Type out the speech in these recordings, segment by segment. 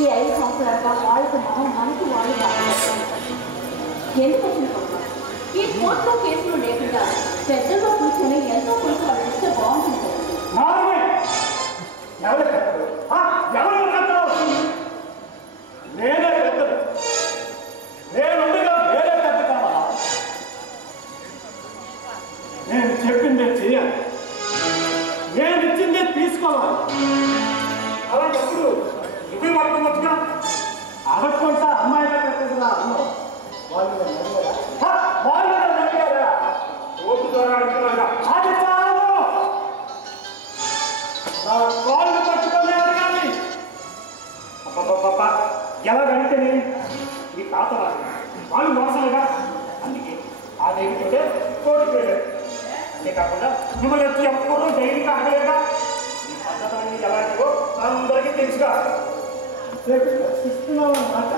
ఈ 5 సంవత్సరాలుగా వాళ్ళకు మొహం మనకు వాళ్ళు ఎందుకు వచ్చిన గొడవ? ఈ కోర్టులో కేసులు లేకుండా పెద్దల్లో కూర్చొని ఎంతో కొంత వాళ్ళు ఇస్తే బాగుంటుంది. నేను చెప్పిందే చెయ్యాలి, నేను ఇచ్చిందే తీసుకోవాలి. అలా ఎప్పుడు ఇవి పడుకోవచ్చుగా అడగకుండా అమ్మాయిగా పెట్టదురా అన్నావు. వాళ్ళు అడిగారా ఓటు ద్వారా అడుగుతున్నారా? అది చాలు, నా కాళ్ళు పట్టుకొని అడగాలి. అబ్బా ఎలాగంటే ఈ తాత వాళ్ళు మోసలుగా, అందుకే ఆ దేవుడితోటే కోర్టుకు వెళ్ళారు. అంతేకాకుండా మిమ్మల్ని వచ్చి ఎప్పుడూ ధైర్యంగా అడగలేదా? ఈ పద్ధతులన్నీ ఎలాంటివో అందరికీ తెలుసుగా. శిస్తున్నావు అన్నమాట.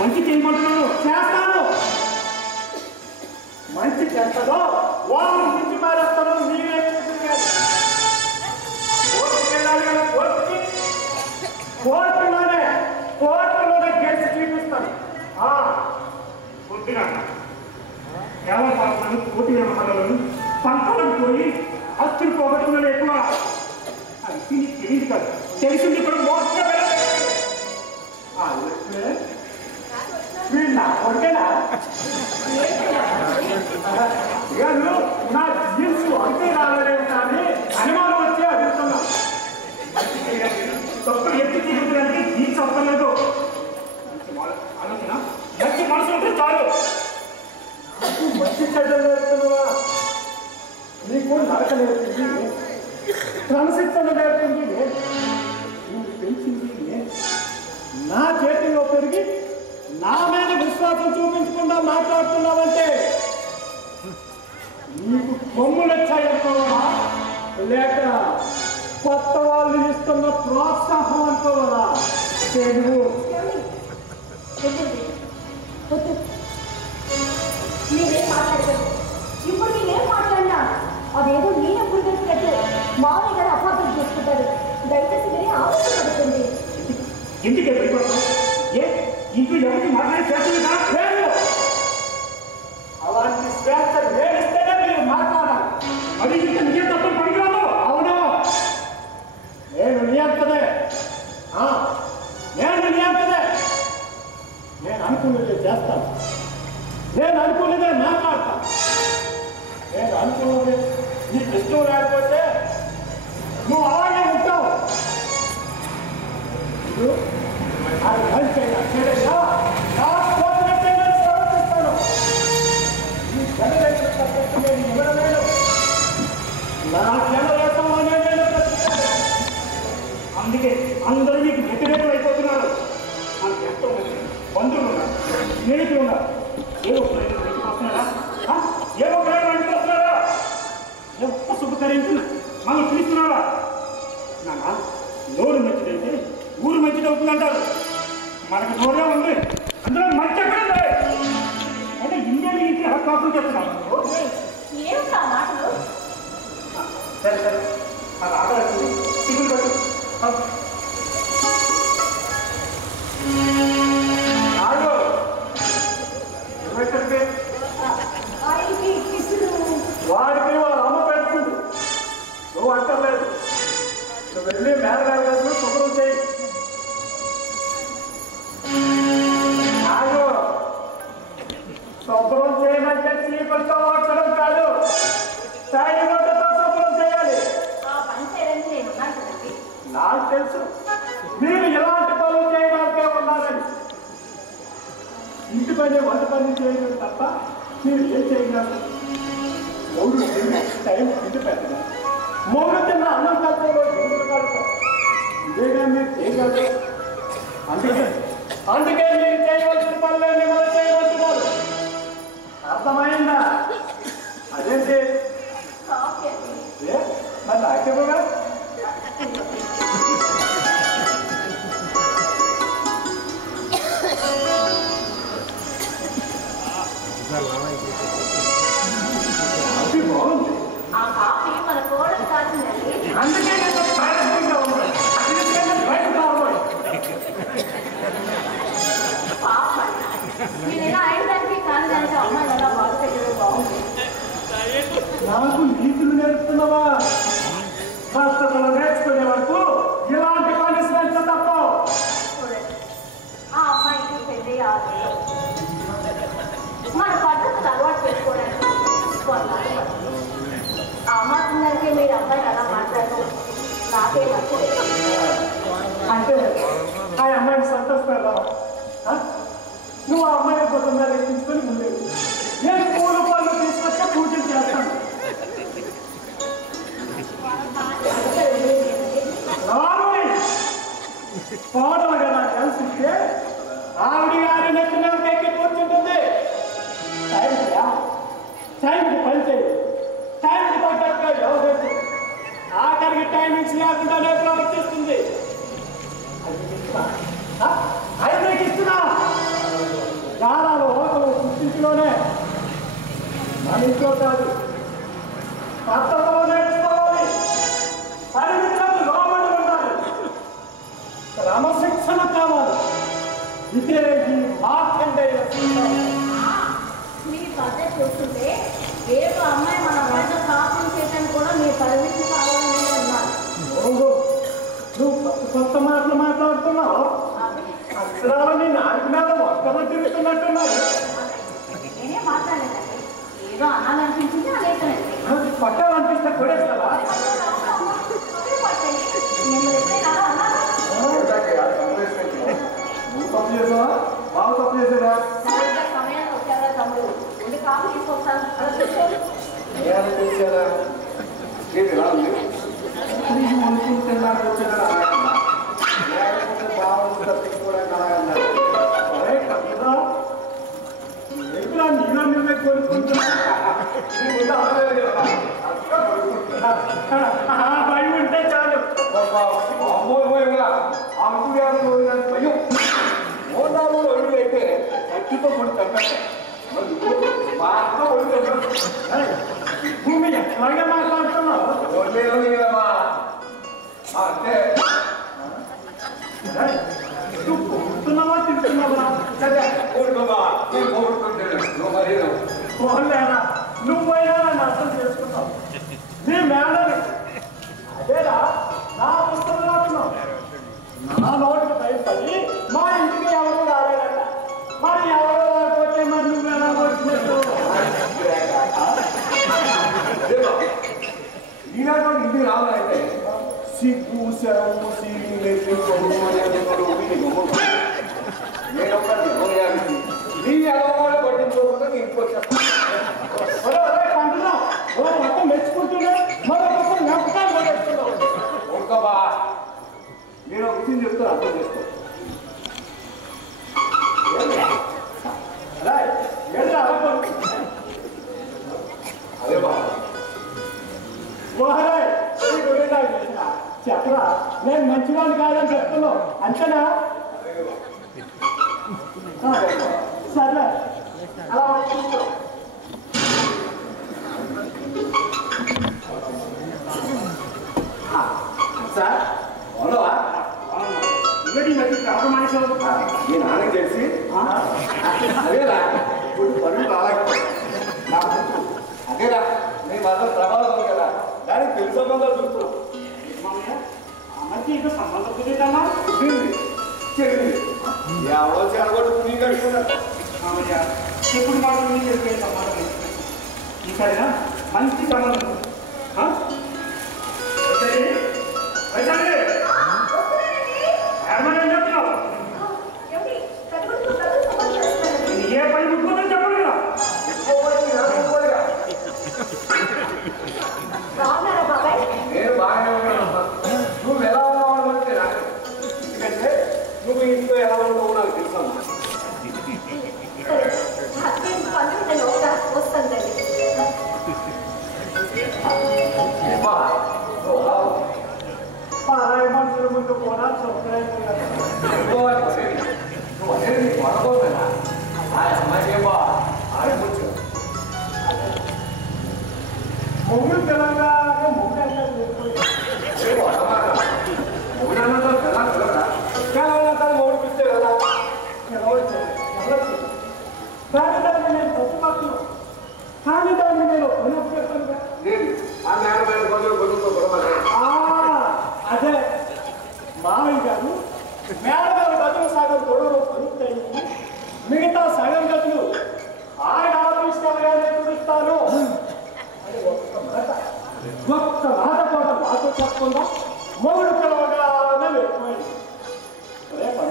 మంచి చేయమంటున్నాను, చేస్తాను. మంచి చేస్తానో వాళ్ళు నుంచి మారేస్తానో మీరే కోర్టుకి వెళ్ళాలి కదా. కోర్టులోనే గెలిచి చూపిస్తాను. కొద్దిగా కేవలం పాత్రలను కోటి వ్యవహారాలను పంటలకు పోయి అస్తులు పోగొట్టుకున్నది ఎక్కువ. అది తెలియదు కాదు, తెలిసింది ఇప్పుడు మోసంగా వీళ్ళు నా కొడుకేనా? నా జీన్స్ అంతే రాలేదేమో కానీ అనుమానం వచ్చి అడుగుతున్నా. తప్పు ఎత్తి తిరుగుతుందంటే జీన్స్ అవసరం. ఆలోచన మంచి మనసు ఉంటే చాలు. మంచి చెడ్డలు నేర్పుతున్నావా? నీకు నడక నేర్పింది, క్రమశిక్షణ నేర్పింది, నువ్వు పెంచింది నా చేతిలో పెరిగి నా మీద విశ్వాసం చూపించకుండా మాట్లాడుతున్నావంటే నీకు కొమ్ములు వచ్చాయనుకోవాలా, లేక కొత్త వాళ్ళు ఇస్తున్న ప్రోత్సాహం అనుకోవాలా? మీరేం మాట్లాడతారు? ఇప్పుడు నేనేం మాట్లాడినా అదేదో నేను ఎప్పుడు తెలిసినట్టు మామయ్య గారు అపార్థం చేసుకుంటారు. దయచేసి మీరే ఆలోచన పడుతుంది. ఎందుకు ఇంట్లో ఎవరికి మాట్లాడే స్వేచ్ఛ లేదు. అలాంటి స్వేచ్ఛ వేడిస్తేనే మీరు మాట్లాడాలి. అది ఇంత నియంత్రణ పనికిరాదు. అవును, నేను నియంత్రణే. నేను అనుకున్నదే చేస్తాను, నేను అనుకున్నదే మాట్లాడతాను. నేను అనుకున్నది నీకు ఇష్టం లేకపోతే నువ్వు అలాగే ఉంటావు. అది మంచిగా చెడైనా నా కోరినట్టే నేను ప్రవర్తిస్తాను. ఈ జనరేషన్ తప్పట్టు నేను ఇవ్వడలేదు. నా జనరేషన్ అనే నేను అందుకే అందరూ మీకు వ్యతిరేకం అయిపోతున్నారు. మనకు ఎంతో మంది బంధువులు ఉన్నారు, స్నేహితులు ఉన్నారు. ఏవో ప్రయోజనం ఇంటికి వస్తున్నారా? ఏవో ప్రయోజనం ఇంటికి వస్తున్నారా? ఏ ఒక్క శుభకరించిన మనం పిలుస్తున్నారా? నాన్న, నోరు మంచిదైతే ఊరు మంచిది అవుతుందంటారు. మనకు నోరే ఉంది, అందులో మంచి ఎక్కడ అంటే ఇండియన్ ఇంటి హక్కు చెప్తున్నాను. ఏమిటా మాటలు? సరే సరే, అది ఆడాలి సిగ్గులు పట్టు. ఆడు వాడికి వాళ్ళ అమ్మ పెట్టుకుంది, నువ్వు అంటలేదు. నువ్వు వెళ్ళి మేనగారు శుభ్రం చేయి. ఆడు శుభ్రం చేయమంటే చీపలతో వాడడం కాదు, తాయి గొడ్డతో శుభ్రం చేయాలి. నాకు తెలుసు మీరు ఎలాంటి పనులు చేయడానికే ఉన్నారని. ఇంటి పని వంట పని చేయడం తప్ప మీరు ఏం చేయగలరు? మూడు టైం ఇంటి పెట్టడం, మూడు తిన్న అన్నం తక్కువలో ఎందుకు కడతాం? ఇదేగా మీరు చేయగలరు. అందుకే మీరు చేయవలసిన పనులే మిమ్మల్ని చేయవలసినారు. అర్థమైందా? అదేంటి మరి నాకేమోగా అది బాగుంది. మన కోడలు కాదు, అందుకే బయట కావాలి. ఆ అమ్మాయిని సంతోషపెడదాం. నువ్వు ఆ అమ్మాయిని పొద్దున్న ఎక్కించుకొని ఉండేది. నేను పూలు పళ్ళు తీసుకొచ్చా పూజలు చేస్తాను. కోడలు కదా కలిసిస్తే ఆవిడ గారి నచ్చిన ఎక్కి కూర్చుంటుంది. టైంకి పని చేయదు, టైంకి తగ్గట్టుగా వ్యవహరిస్తుంది, ఆఖరికి టైమింగ్స్ లేకుండానే ప్రవర్తిస్తుంది. అయితే ఇస్తున్నా గారాలు ఓకలు పుట్టింటిలోనే మన ఇంట్లో కాదు పద్ధతిలో నేర్చుకోవాలి. పరిమితులకు లోబడి ఉండాలి, క్రమశిక్షణ కావాలి. ఇదే ఈ మార్కండేయ మీ పద్ధతి చూస్తుంటే ఏదో అమ్మాయి మన వంట సాపం చేయడానికి కూడా మీ పర్మిషన్ కావాలని ఉన్నారు. నువ్వు కొత్త మాటలు మాట్లాడుతున్నావు. అక్షరాలని నాలుగు మీద ఒక్కరో తిరుగుతున్నట్టున్నావు. నేనే మాట్లాడలేదండి, ఏదో అనాలనిపించింది అనేకనండి. పట్టాలనిపిస్తే కొడేస్తావా? తప్పు చేసావా? బాగా తప్పు చేసేదా? సమయానికి వచ్చారా తమ్ముడు? ఉండి కాఫీ తీసుకొస్తాను. భయం ఉంటే చాలు. భయం మోటార్లో ఒళ్ళు అయితే అట్టుతో కొన్ని తప్పండి. భూమి ఎట్లాగే మాట్లాడుతున్నావు? అంటే నువ్వు పొగుడుతున్నావా తింటున్నావా? పోలేనా నువ్వైనా నన్ను అర్థం చేసుకున్నావు. నీ మేనర్ అదేరా నా పుస్తకం రాస్తున్నావు. నా నోటికి భయపడి మా ఇంటికి ఎవరు రాలేదట. మరి ఎవరు రాకపోతే మరి నువ్వు ఎలా వచ్చినట్టు? ఈనాడు ఇంటికి రావాలంటే సిగ్గు శరము సీలింగ్ లేచి నీ అలవాటు పట్టించుకోకుండా నీ ఇంటికి వచ్చాను. మొత్తం మెచ్చుకుంటున్నా మరో మొత్తం జ్ఞాపకాలు పడేస్తున్నావు. ఒక్కబా నేను ఒక విషయం చెప్తాను, అర్థం చేసుకో. అదే బా చెప్పరా, నేను మంచివాడిని కాదని చెప్తున్నావు అంతేనా? సర్లే అలా సార్ అవునవా? ఇక్కడి మధ్య ప్రాబ్లం మీ నాన్నకి తెలిసి అదేరా ఇప్పుడు పనులు రాలేకపోతే అదేరా మీ వల్ల ప్రభావం ఉంది కదా, దానికి పెళ్లి సంబంధాలు చూస్తున్నాం. అమ్మకి ఇంకా సంబంధం కుదిరిందమ్మా? చెల్లింది ఎవరో చెడగొట్టు నీ కట్టుకున్నారు. ఎప్పుడు మాట నీ చెప్పే సంబంధం ఈసారినా మంచి సంబంధం. ఏ పని ముట్టుకోదని చెప్పండి కదా. నేను బాగానే ఉన్నాను. నువ్వు ఎలా ఉన్నావు అంటే నాకు ఎందుకంటే నువ్వు ఇంట్లో ఎలా ఉన్నావు నాకు తెలుసు. మనుషుల ముందు కూడా మొగ్గులు తెలంగాణ మొగ్గు ఓడిపిస్తే కదా కానీ దాన్ని నేను తప్పుపడుతున్నాను. కానీ దాన్ని నేను పునఃపెడతాను. అదే మామయ్య గారు మేడగారు గదులు సగం గొడవలు కొనుక్తాయి, మిగతా సగం గదులు ఆయన ఆలోచిస్తానుగానే చూపిస్తాను అని ఒక్క మాట కూడా మాతో చెప్పకుండా మొగుడు పిలవగానే వెళ్ళిపోయింది. రేపు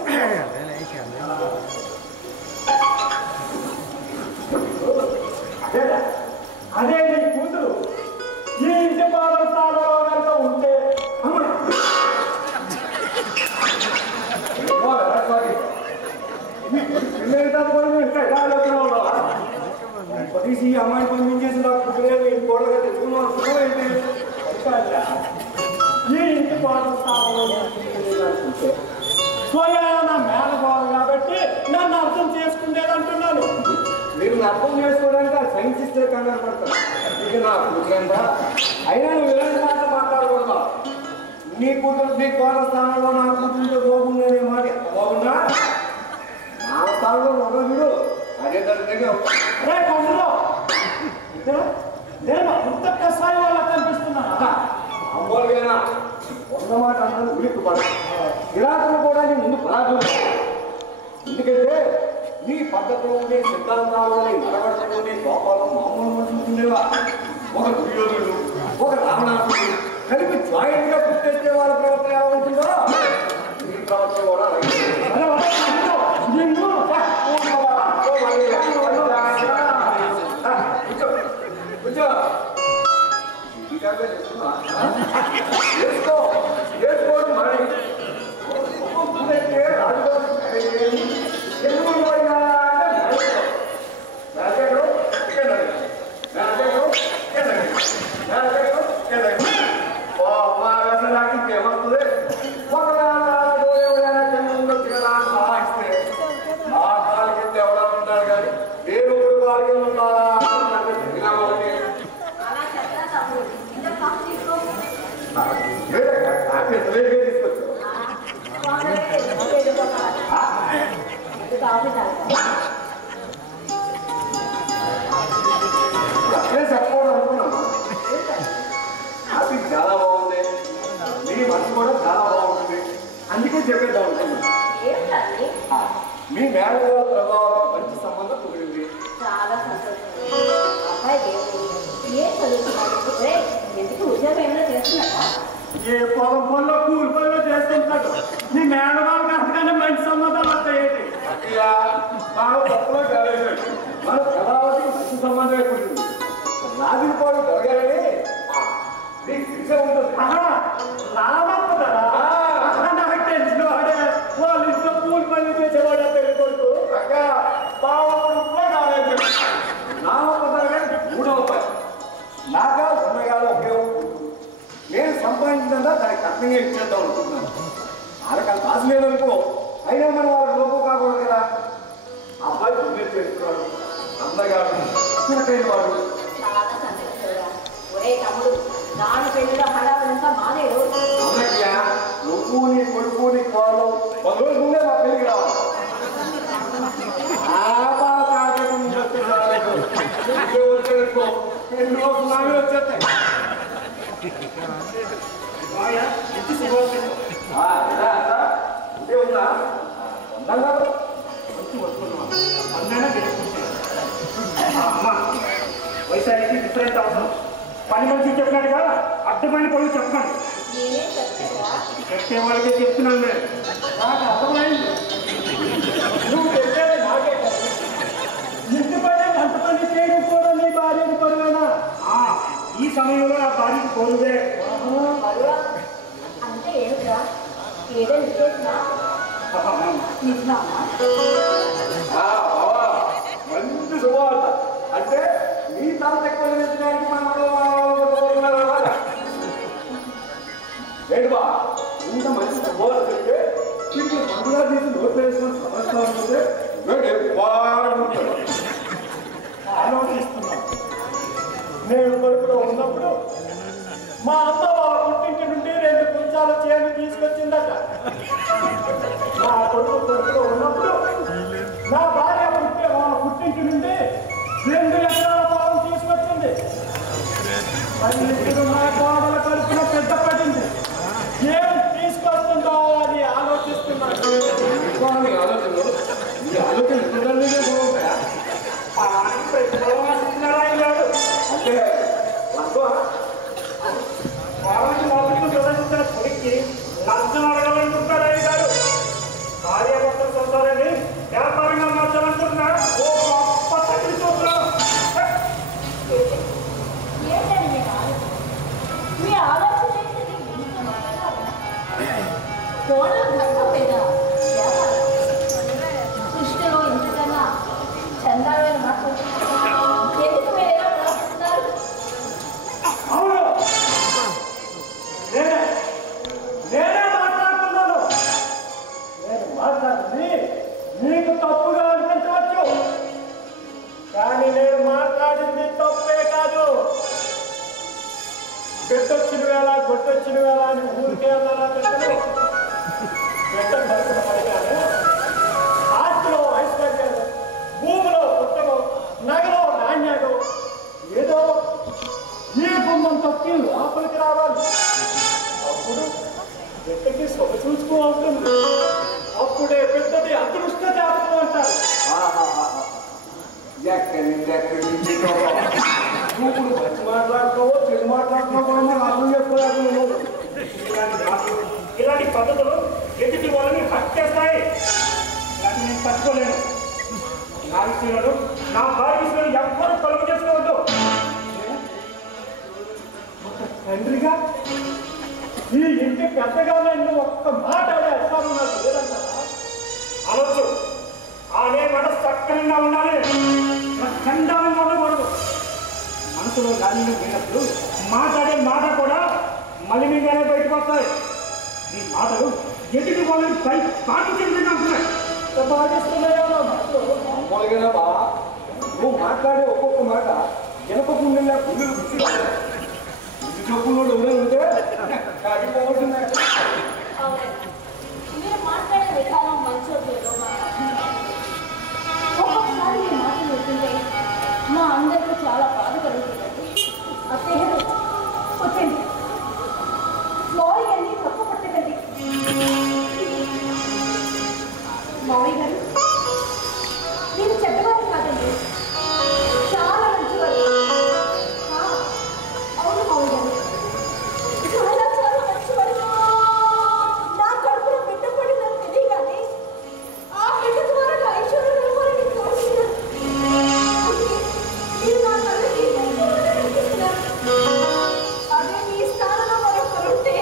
తీసి అమ్మాయిని పంపించేసి నాకు పుట్టలేదు ఇంటి గొడవగా తెచ్చుకున్నాం అనుకున్నావు ఏంటి ఈ ఇంటి అనుకుంటే స్వయాన మేనబాబు కాబట్టి నన్ను అర్థం చేసుకునేదంటున్నాను. మీరు అర్థం చేసుకోవడానికి ఆ సైన్స్ ఇస్తే కంగారు పడతారు. ఇక నా కూతురంతా అయినా నువ్వు ఇలాంటి మాట మాట్లాడకూడదు. నీ కూతురు నీ కోట స్థానంలో నా కూతురుతో బాగుందనే మాట ఎంత బాగున్నా నా స్థానంలో ఒకరు అదే దగ్గర నేను అంత కషాయం వాళ్ళ కనిపిస్తున్నాను. అవ్వలుగా ఉన్నమాట అన్నది ఉలిక్కు పడ నిరాకరణ కూడా నీ ముందు పరాజం. ఎందుకంటే నీ పద్ధతిలో నీ సిద్ధాంతాలు నీ నడవడిలో నీ లోపాలు మామూలు మనుషులుండేవా. ఒక దుర్యోధుడు ఒక రావణాసుడు కలిపి జాయింట్ గా పుట్టేస్తే వాళ్ళ ప్రవర్తన ఎలా ఉంటుందో నీ ప్రవర్తన కూడా చేసుకోవడం మరి ఇంకేమవుతుంది నా కాలికి ఎవడా ఉంటారు కానీ నేను కాలికి ఉంటారా అట్లే చెప్పకూడదు అనుకున్నాను. అది చాలా బాగుంది. మీ మనసు కూడా చాలా బాగుంటుంది. అందుకే చెప్పేద్దాం అనుకున్నాను. మీ మేడ ప్రభావం మంచి సంబంధం కుదిరింది. చాలా సంతోషం. అబ్బాయి ఏం చదువుతున్నాడు? ఎందుకు ఉద్యోగం ఏమైనా చేస్తున్నాడా? ఏ పొలం పనులు కూలి పనులు చేస్తుంటాడు. నీ మేనమాలకు అంతకన్నా మంచి సంబంధాలు వస్తాయేంటి? అట్లా బాగా తప్పులో కాలేదు. మన ప్రభావతికి మంచి సంబంధం కుదిరింది. రాజుల పాడు దొరగాలని నీకు తెలిసే ఉంటుంది. నాకు తెలిసిన వాడే వాళ్ళ ఇంట్లో కూలి పనులు చేసేవాడు పెళ్లి కొడుకు. అక్క బాగా కాలేదు. నామపదాలు మూడవ పని నాగా ఉన్నగాలు ఉపయోగం. నేను సంపాదించిందా దానికి కట్నంగా ఇచ్చేద్దాం అనుకుంటున్నాను. వాళ్ళకి అది ఆశ లేదనుకో. అయినా మనం వాళ్ళ లోపం కాకూడదు కదా. అబ్బాయి పుణ్యం చేస్తున్నాడు, అందగాడు, చిన్నకైన వాడు. చాలా సంతోషం. ఒరే తమ్ముడు, దాని పెళ్లిలో హడావులంతా మానేడు. అన్నయ్య నువ్వు నీ కొడుకు నీ కోళ్ళు 10 రోజుల ముందే మా పెళ్లికి రావాలి. వచ్చేదనుకో 2 రోజులు నావే వచ్చేస్తాయి. ఇదే ఉందా మంచి వస్తున్నాం అన్నైనా తెలుసుకుంటాను. అమ్మ వైశాఖకి డిఫరెంట్ అవసరం. పని మనిషి చెప్పినట్టుగా అడ్డమైన పనులు చెప్పండి. నేనేం చెప్తారా? చెప్పే వాళ్ళకే చెప్తున్నాను నేను. నాకు అర్థమైంది. నువ్వు చెప్పేది నాకే కదా. ఇంటి పని వంట పని చేయకపోవడం నీ భార్యకు పరువేనా? ఈ సమయంలో నా భార్యకు కోరువే. బరువా అంటే ఏమిట్రా? ఏదో విశేషమా? నిజమా? మంచి శుభవార్త. అంటే నీ తాత ఎక్కువ నిలిచడానికి మనలో ఏంటి ఇంత మంచి శుభవార్త చెప్తే మీకు మందుగా తీసి నోట్ వేసుకొని సమస్య ఉంటే ఆలోచిస్తున్నాను. నేను కొడుకులో ఉన్నప్పుడు మా అమ్మ వాళ్ళ పుట్టింటి నుండి 2 కుంచాల చేను తీసుకొచ్చిందట. నా కొడుకులో ఉన్నప్పుడు నా భార్య వాళ్ళ పుట్టింటి నుండి 2 ఎకరాల పొలం తీసుకొచ్చింది. ఇప్పుడు నా కోడల కడుపున పెద్ద పడింది. ఏం తీసుకొస్తుందో అని ఆలోచిస్తున్నాను. ఆలోచనలు ఈ ఆలోచన బాగుంటాయా? అంటే వారానికి మొదటి చదివించిన కొడుక్కి లంచం అడగాలనుకుంటారు అయ్యారు. భార్య భర్త సంసారాన్ని వ్యాపారంగా మార్చాలనుకుంటున్నా ఓ గొప్ప తల్లి చూస్తున్నాం. ఏంటండి మీ ఆలోచన ఏంటండి? కోడలు గొప్ప లేదా? సృష్టిలో ఇంతకన్నా నీకు తప్పుగా అనిపించవచ్చు, కానీ నేను మాట్లాడింది తప్పే కాదు. పెట్టొచ్చిన వేళ గొట్టొచ్చిన వేళ అని ఊరికే అన్నారా పెట్టను. పెట్ట పడిగానే ఆస్తిలో ఐశ్వర్యాలు, భూమిలో పుట్టలు, నగలో నాణ్యాలు, ఏదో ఈ బొమ్మం తొక్కి లోపలికి రావాలి. అప్పుడు పెట్టకి సొగ చూసుకో ఉంటుంది. అప్పుడే పెద్దది అదృష్ట జాతకం అంటారు. నువ్వు మంచి మాట్లాడుతావో చెడు మాట్లాడుతున్నావు అర్థం చేసుకోలేదు. ఇలాంటి పద్ధతులు ఎదుటి వాళ్ళని హత్య చేస్తాయి. ఇలాంటి నేను తట్టుకోలేను. నా విషయంలో నా భార్య విషయంలో ఎవ్వరూ కలుగు చేసుకోవద్దు. తండ్రిగా ఈ ఇంటి పెద్దగా నేను ఒక్క మాట అసలు నాకు లేదంటారా? అనొచ్చు. అనే మాట సక్రంగా ఉండాలి, ఖండంగా ఉండకూడదు. మనసులో గాలి విన్నప్పుడు మాట్లాడే మాట కూడా మలినంగానే బయటకు వస్తాయి. ఈ మాటలు ఎదుటి వాళ్ళని పాటించే ఉంటున్నాయి. మామూలుగా బా నువ్వు మాట్లాడే ఒక్కొక్క మాట వెనక గుండెలా గుండెలు గుర్తు చెప్పులు ఎవరైనా ఉంటే కాగిపోతుంది. మీరు మాట్లాడే విధానం మంచో లేదో ఒక్కొక్కసారి మీ మాటలు వింటుంటే మా అందరికీ చాలా బాధ కలుగుతుందండి. అత్తయ్య వచ్చండి, మావయ్య గారిని తప్పు పట్టకండి. మావయ్య గారు మీరు చెడ్డవారు కాదండి, చాలా మంచివారు. అవును మావయ్య గారు, చాలా చాలా మంచివారు. నా కడుపులో బిడ్డ పడిందని తెలియగానే ఆ బిడ్డ ద్వారా నా ఐశ్వర్యం నిలవాలని కోరుకున్నాను. మీరు నా తల్లికి కనిపిస్తున్నారు. అదే మీ స్థానంలో మరొకరుంటే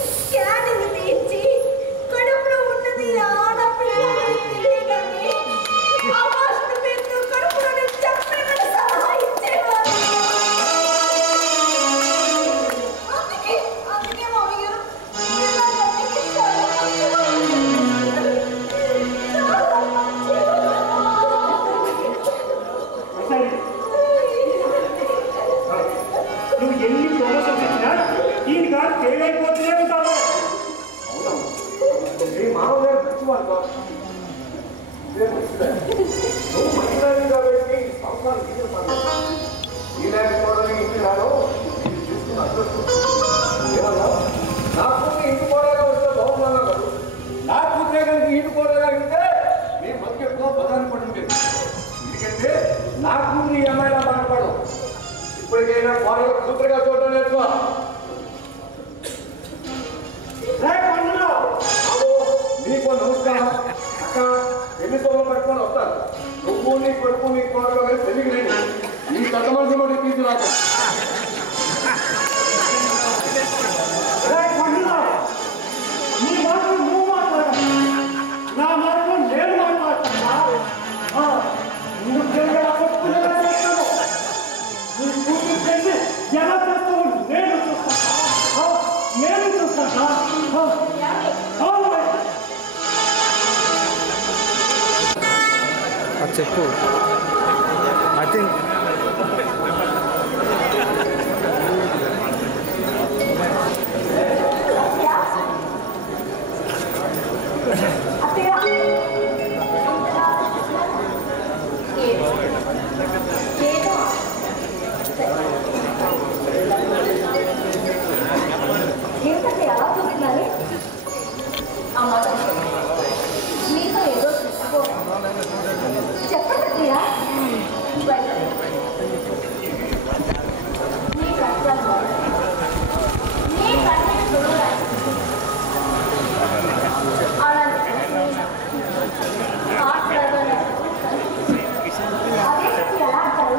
స్కానింగ్ తీయించి కడుపులో ఉన్నది ఆడపిల్లని తెలియగానే అవాసన పేరుతో కడుపులోని చంపేమని సలహా ఇచ్చేవారు. అందుకే మామయ్య గారు మీరు నా తల్లికి చాలా మంచివారు. నువ్వు ఎన్ని ప్రమోషన్స్ ఇచ్చినా దీని కాదు తేలైపోతూనే ఉంటావు. ఈ మామూలుగా మంచివాడు కాదు. నువ్వు మంచిదాన్ని కాబట్టి ఈ సంవత్సరాలు తీసుకుంటాను. ఈ లేకపోవడానికి ఇంటి రాను చూసుకుని అదృష్టం ఏమన్నా నా కూతురు ఇంటి పోరాగా వస్తే బాగున్నాను కాదు. నా కూతురే కనుక ఇంటి పోరాగా ఉంటే నీ బతుకు ఎక్కువ బదాన్ని పడి ఉండేది. ఎందుకంటే నా కూతురు ఈ అమ్మాయిలా బాధపడదు. ఇప్పటికైనా పోరాగా కూతురుగా చూడడం నేర్చుకో. నీకు నమస్కారం అక్క, ఎన్ని సోమలు పెట్టుకొని వస్తారు. నువ్వు నీ కొడుకు నీ కోడలు కలిసి పెళ్లికి రండి. నీ పెద్ద మనిషి కూడా తీసుకురాక. నీ మాటలు నువ్వు మాట్లాడాలి, నా మాటలు నేను మాట్లాడతాను. నీ కూతురు పెళ్లి ఎలా చేస్తావు నేను చూస్తాను. నేను చూస్తాను. చెప్పు. ఐ థింక్ ఏంటంటే అలా చూస్తున్నారు? ఆ మాట మీతో ఏదో చెప్పండి ప్రియా. మీ కష్టాలు మీ కన్నీళ్ళు చూడాలి. అలాంటి అదేంటి ఎలా అంటారు?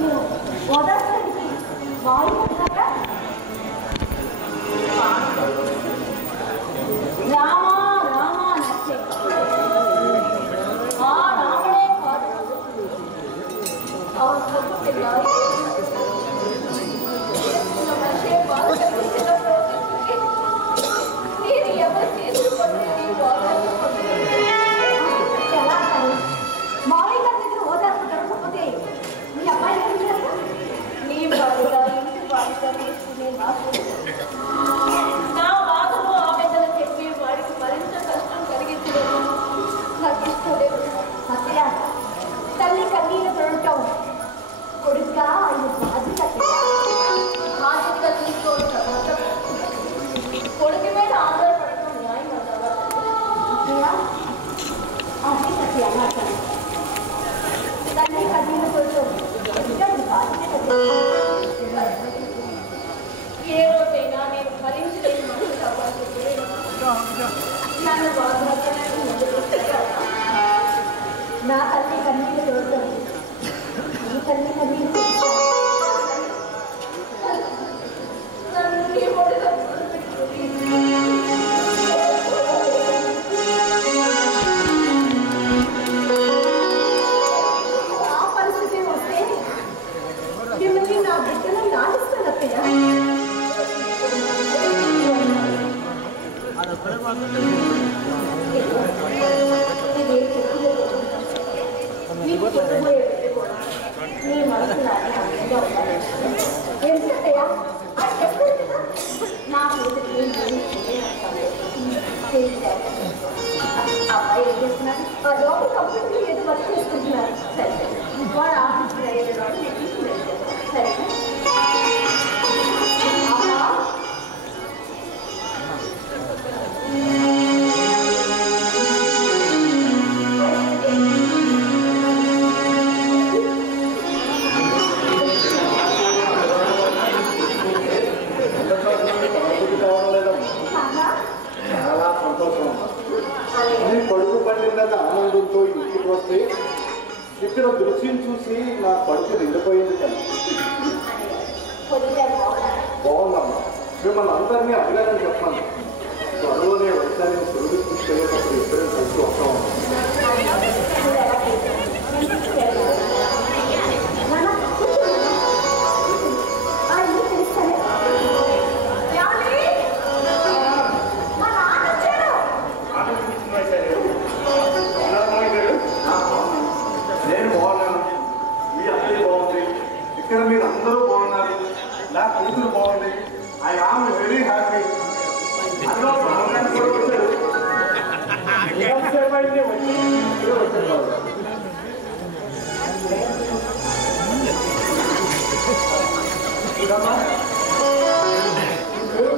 మీరు ఓదార్చడానికి వాయు అంటారా? రామా రామా నచ్చే ఆ రామ కన్నీళ్ళు కొంచెం ఏ రోజైనా నేను భరించలేని మనసు కావాల్సింది నన్ను నా తల్లి కన్నీళ్ళు చూస్తుంది ఈ తల్లి కన్నీళ్ళు ఆ పరిస్థితి వస్తే మిమ్మల్ని నా బిడ్డను లాగిస్తాను అత్తయ్య. నీ మనసు ఎందుకయ్యా అది చెప్పాడు కదా నా కూతురికి అబ్బాయి ఏం చేస్తున్నారు ఆ లోపల కంప్యూటర్ ఏదో వర్క్ చేసుకుంటున్నారు సరే వాడు ఆఫీస్కి వెళ్ళేవాడు సరే చాలా సంతోషం. నీ కొడుకు పండిందన్న ఆనందంతో ఇంటికి వస్తే ఇక్కడ దృశ్యం చూసి నా కడుపు నిండిపోయింది కదా. బాగుందమ్మా. మిమ్మల్ని అందరినీ అభినందన చెప్పాను. త్వరలోనే వచ్చాను తిరిగి తీసుకెళ్ళేటప్పుడు ఇద్దరం కలిసి వస్తాం. నేను బాగున్నాను, మీ అబ్బాయి బాగుంది, ఇక్కడ మీరు అందరూ బాగున్నారు, నా కూతురు బాగుంది. I am very happy. అందులో బాగున్నాను కూడా వచ్చారు. ఎంతసేపు అయితే వచ్చి వచ్చారు బాబు.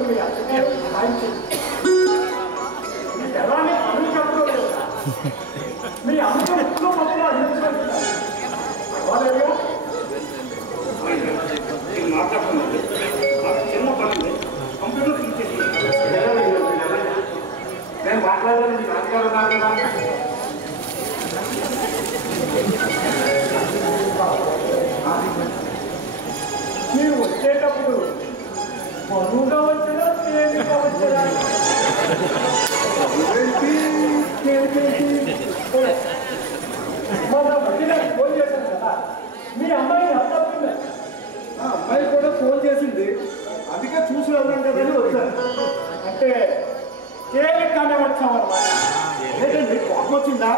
మీ అత్తగారు ఎలానే పనులు చెప్పలేదు. మీ అందరూ ఇంట్లో మొత్తం అందించుకుంటున్నారు. నేను మాట్లాడుతున్నాను. నాకు చిన్న పని కంప్యూటర్ తీసేసి నేను మాట్లాడాలని మీ నాన్నగారు ఉన్నారు కదా. మీరు వచ్చేటప్పుడు బరువుగా వచ్చారా తేలిగా వచ్చారా? మొన్న మధ్యలో ఫోన్ చేశాను కదా, మీ అమ్మాయిని అర్థవుతుంది. ఆ అమ్మాయి కూడా ఫోన్ చేసింది, అందుకే చూసి వెళ్దాం కదా అని వచ్చాను. అంటే తేలికనే వచ్చామన్నమాట. ఏంటండి కోపం వచ్చిందా?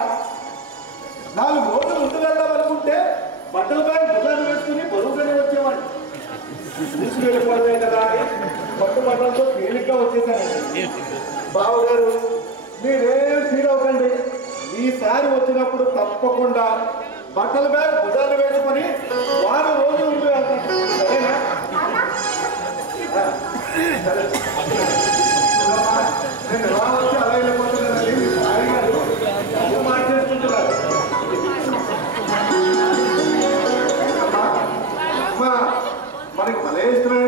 4 రోజులు ఉంటూ వెళ్దాం అనుకుంటే బట్టలపై భుజాలు వేసుకుని బరువుగానే వచ్చేవాడిని. చూసి వెళ్ళిపోవడమే కదా అని బట్టలతో తేలిగ్గా వచ్చేసానండి. బావగారు మీరేం ఫీల్ అవ్వకండి. ఈసారి వచ్చినప్పుడు తప్పకుండా బట్టల బ్యాగ్ భుజాలు వేసుకొని 6 రోజులు ఉంటూ వెళ్తాను. సరేనా? సరే. నేను ఎలా వచ్చి అలా వెళ్ళిపోతున్నానండి. మీ భార్య గారు ఏం మాట్లాడుకుంటున్నారు? అమ్మా మనకి భలే ఇష్టమే.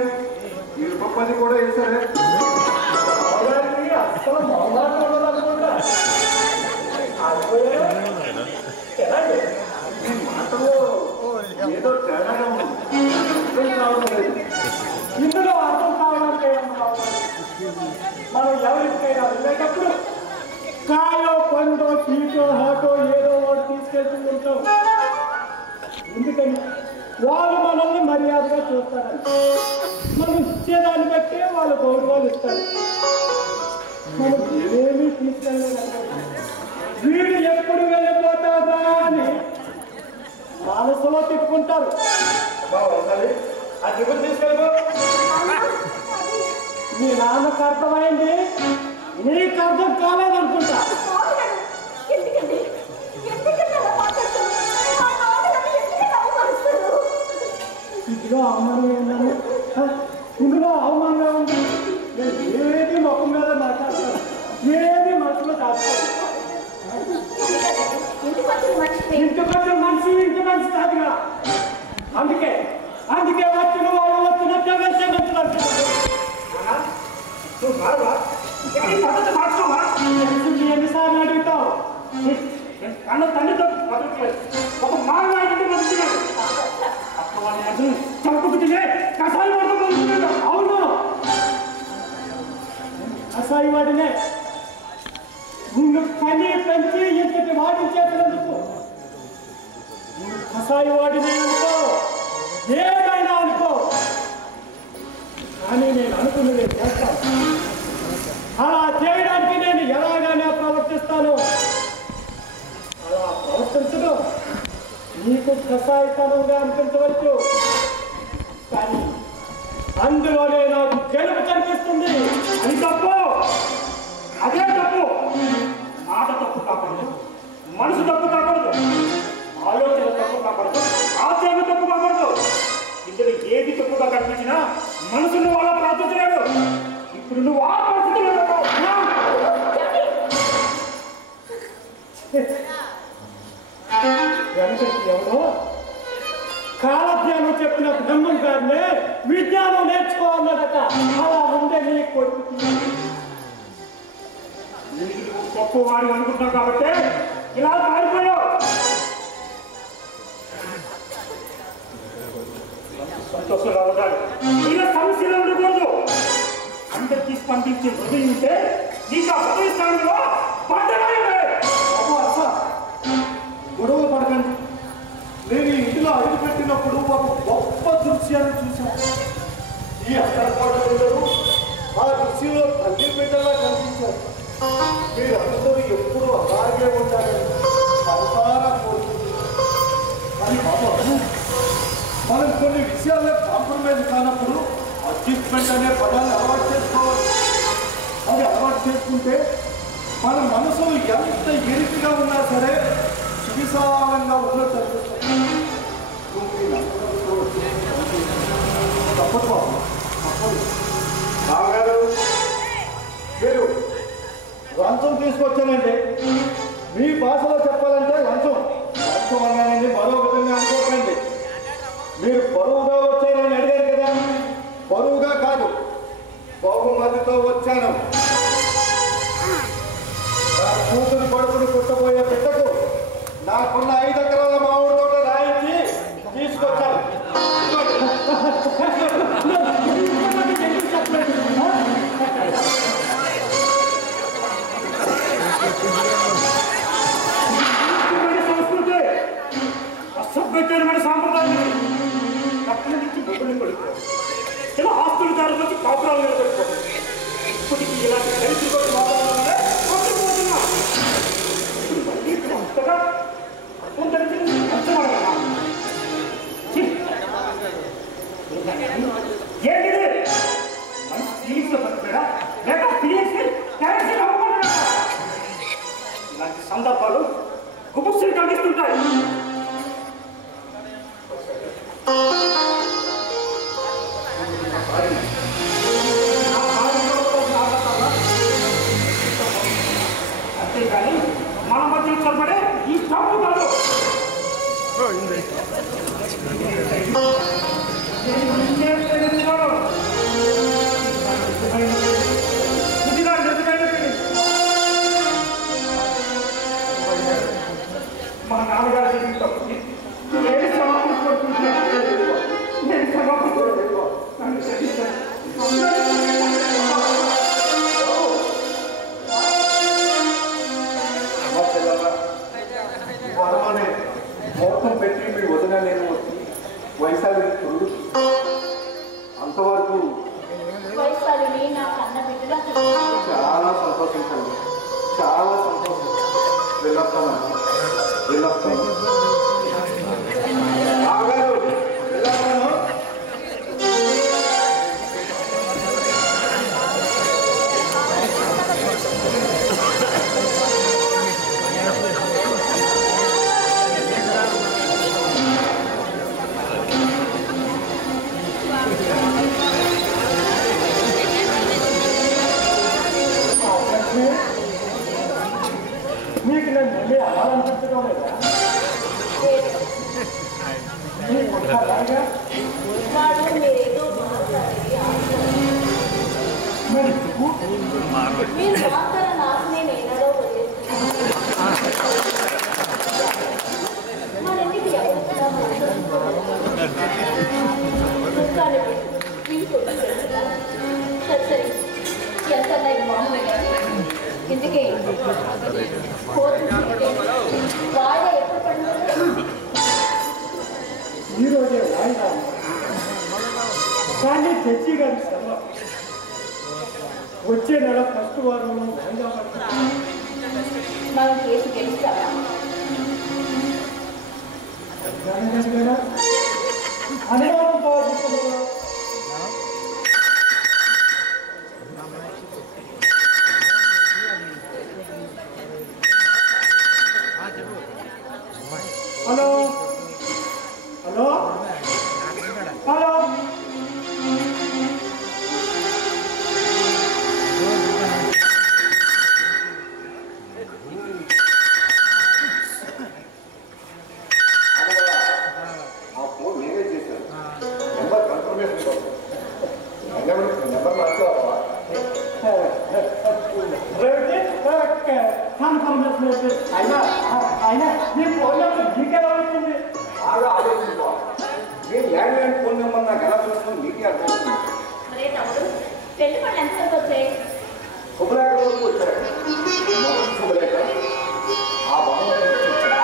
ఈ పని కూడా వేసారే. అసలు మొహమాటం ఉండదనుకుంటా. ఈ మాటలో ఏదో తేడాగా ఉంది. ఇందులో అర్థం కావాలంటే మనం ఎవరికైనా వెళ్ళేటప్పుడు కాయో పండో చీటో హాటో ఏదో ఒకటి తీసుకెళ్తూ ఉంటాం. ఎందుకని వాళ్ళు మనల్ని మర్యాదగా చూస్తారని. మనం ఇచ్చేదాన్ని బట్టే వాళ్ళ గౌరవాలు ఇస్తారు. మనం ఏమీ తీసుకెళ్ళలేదు. వీడు ఎప్పుడు వెళ్ళిపోతాదా అని మనసులో తిప్పుకుంటారు. ఆ టిఫిన్ తీసుకెళ్ళిపో. మీ నాన్నకు అర్థమైంది, నీకు అర్థం కాలేదనుకుంటా. ఎందుకండి అలా మాట్లాడుతున్నారు? ఇందులో అవమానం ఏంటండి? ఇందులో అవమానంగా ఉంది. నేను ఏది ముఖం మీద మాట్లాడతాను, ఏది మనసులో కాదు. ఇంటికి వచ్చిన మనిషి ఇంటికి వచ్చిన మనిషి ఇంటి కాన్ఫిడెన్స్ కాదుగా. అందుకే వచ్చిన వాళ్ళు వచ్చినట్టే వెళ్తామంటున్నారు. నువ్వు మారవా? ఈ పద్ధతి మార్చుకోవా? ఎన్నిసార్లు అడుగుతావు? కన్న తండ్రితో బతకలేదు. ఒక మానవాడిని బతుకుతున్నాడు. అక్క వాళ్ళని చంపుకు తినే కషాయం వాడితో బతుకుతున్నాడు. అవును, కషాయవాడినే. నిన్ను కని పెంచి ఇంతటి వాడి చేసినందుకు కషాయవాడినే అనుకో, ఏదైనా అనుకో, కానీ నేను అనుకున్నది చేస్తాను. అలా చేయడానికి నేను ఎలాగైనా ప్రవర్తిస్తాను. అలా ప్రవర్తించడం నీకు కషాయతనంగా అనిపించవచ్చు, కానీ అందులోనే నాకు గెలుపు కనిపిస్తుంది. అది తప్పు, అదే తప్పు. మాట తప్పు కాకూడదు, మనసు తప్పు కాకూడదు, ఆలోచన తప్పు కాకూడదు, ఆచరణ తప్పు కాకూడదు. ఇందులో ఏది తప్పుగా కనిపించినా మనసును వాళ్ళ ప్రార్థించలేడు. ఇప్పుడు నువ్వు ఆ పరిస్థితిలో ఎవరో కాలజ్ఞానం చెప్పిన బ్రహ్మం గారినే విజ్ఞానం నేర్చుకోవాలన్నదట. అలా ఉందే నీ కొడుకు. గొప్ప వాడు అనుకుంటున్నావు కాబట్టి ఇలా మారిపోయావు. సంతోషంగా ఉండాలి, ఇలా సమస్యలు ఉండకూడదు. అందరికీ స్పందించే హృదయం ఉంటే నీకు ఆ హృదయ స్థానంలో గొడవలు పడకండి. నేను ఈ ఇంటిలో అడుగుపెట్టినప్పుడు ఒక గొప్ప దృశ్యాన్ని చూశాను. ఈ అక్కడపాటు ఆ దృశ్యంలో తల్లి బిడ్డలా కనిపించారు. మీరందరూ ఎప్పుడు అలాగే ఉండాలని సంసార కోరుతుంది. కానీ బాబా, మనం కొన్ని విషయాల్లో కాంప్రమైజ్ కానప్పుడు అడ్జస్ట్మెంట్ అనే పదాన్ని అలవాటు చేసుకోవాలి. అది అలవాటు చేసుకుంటే మన మనసులు ఎంత ఇరుకుగా ఉన్నా సరే విశాలంగా ఉన్నట్టు అనిపిస్తుంది. తప్పదు బాబు, తప్పదు. బావగారు, మీరు లంచం తీసుకొచ్చానండి. మీ భాషలో చెప్పాలంటే లంచం అన్నానండి, మరో విధంగా అనుకోకండి. మీరు బరువుగా వచ్చారని అడిగారు కదా, బరువుగా కాదు, బహుమతితో వచ్చాను. నా కూతురు కొడుకుని పుట్టబోయే బిడ్డకు నాకున్న 5 ఎకరాల మామిడి తోట రాయించి తీసుకొచ్చాను. సంస్కృతి అసభ్యమైన సాంప్రదాయం పక్కన నుంచి బొబ్బులు పడుకోవాలి. ఇలా ఆస్తుల దారులకి కాపురాలు నిలబెట్టుకోవాలి. ఇప్పటికీ ఇలాంటి చరిత్ర వాతావరణంలో కొట్టుకుపోతున్నా. ఇప్పుడు మళ్ళీ కొత్తగా కొందరికి కష్టపడాలా? ఏంటిది? మన ఫీలింగ్స్ లో బతుకుతాడా లేక ఫీలింగ్స్ కరెన్సీ అవ్వకుండా? ఇలాంటి సందర్భాలు గుబుస్సులు కలిగిస్తుంటాయి. అంతేగాని మన మధ్య చొరబడే ఈ తప్పు కాదు. మా నాన్నగారు చెప్పిన తప్పు నేను సమర్పించుకుంటున్నాను. నేను సమర్పించుకోలేదు. నన్ను క్షమించండి. వరమనే మొత్తం పెట్టి మీ వదిన నేను వచ్చి వైశాలి అంతవరకు వైశాలిని నా కన్న బిడ్డగా చాలా సంతోషించండి, చాలా సంతోషం. వెళ్ళొస్తాను. బాగారు వెళ్ళొస్తాను. మీకు నేను మళ్ళీ అలా అనిపించడం లేదా? వాడు మీరేదో మాట్లాడేది మీరు మాట్లాడ నాకు నేను ఏనాడో మన ఇంటికి ఎవరు సరే ఎంత మామూలే కానీ ఇందుకే వాయిదా ఎప్పుడు పడుతుంది ఈరోజే వాయిదా కానీ చర్చి గారి సభ వచ్చే నెల ఫస్ట్ వారంలో వాయిదా పడుతుంది. మనం కేసు గెలుస్తారా అనుమానం బాగుంటుందా హలో హలో హలో ఆ ఫోన్ నేనే చేశాను. నెంబర్ కన్ఫర్మేషన్ కోసం నెంబర్ మార్చావా? అయినా మీ ఫోన్ నెంబర్ మీకే అవుతుంది. బాగా ఆలోచించుకో. నేను ల్యాండ్ లైన్ ఫోన్ నెంబర్ నాకు ఎలా తెలుస్తుంది నీకే అర్థమవుతుంది. మరే తమ్ముడు పెళ్లి పళ్ళు ఎంతవరకు వచ్చాయి శుభలేఖ వరకు వచ్చారు. మొదటి శుభలేఖ ఆ భవనం వచ్చారు.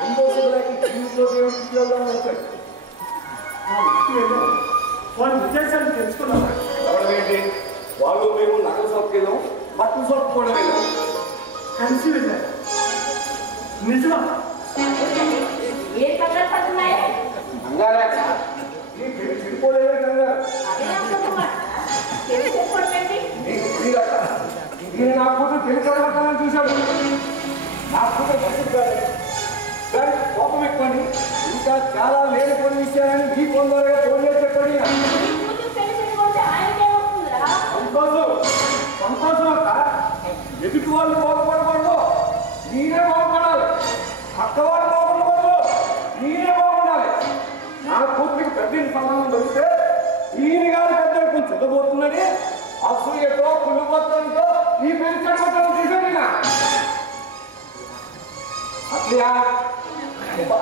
రెండో శుభలేఖ జీవితంలో దేవుడు వచ్చాడు. వాళ్ళ ఉద్దేశాన్ని తెలుసుకున్నారా? ఎవరు ఏంటి వాళ్ళు మేము నగల షాప్కి వెళ్ళాం, బట్టల షాప్కి కూడా వెళ్ళాం. కలిసి వెళ్ళారు. నిజమా? ఏ పత్రాలు పడుతున్నాయా అంగారాక ఈ పెళ్లి చెడిపోలేదే కదా. అదే అనుకుంటున్నా పెళ్లి చేసుకోవడం నీకు తెలియదట. నేను నా కూతురు పెళ్లి చదవటాలని చూశాడు. నా కూతురు మంచిది కాదు కానీ కోపం ఎక్కువని ఇంకా చాలా లేనిపోయిన విషయాలని ఈ ఫోన్ ద్వారా ఫోన్ చేసి చెప్పండి. కూతురు పెళ్లి చేసుకోవడం ఆయనకే వస్తుందిరా సంతోషం సంతోషం అక్క. ఎదుటి వాళ్ళు బాగుపడకూడదు, నేనే బాగుపడాలి. పక్కవాళ్ళు బాగుపడకూడదు, నేనే బాగుండాలి. నా కూతురికి పెద్ద సంబంధం దొరికితే ఈయన గారి పెద్ద కొంచెం చెదబోతుందని అసూయతో కుళ్ళుబోతంతో ఈ పెళ్లి చెడగొట్టడం తీసాను. అట్లా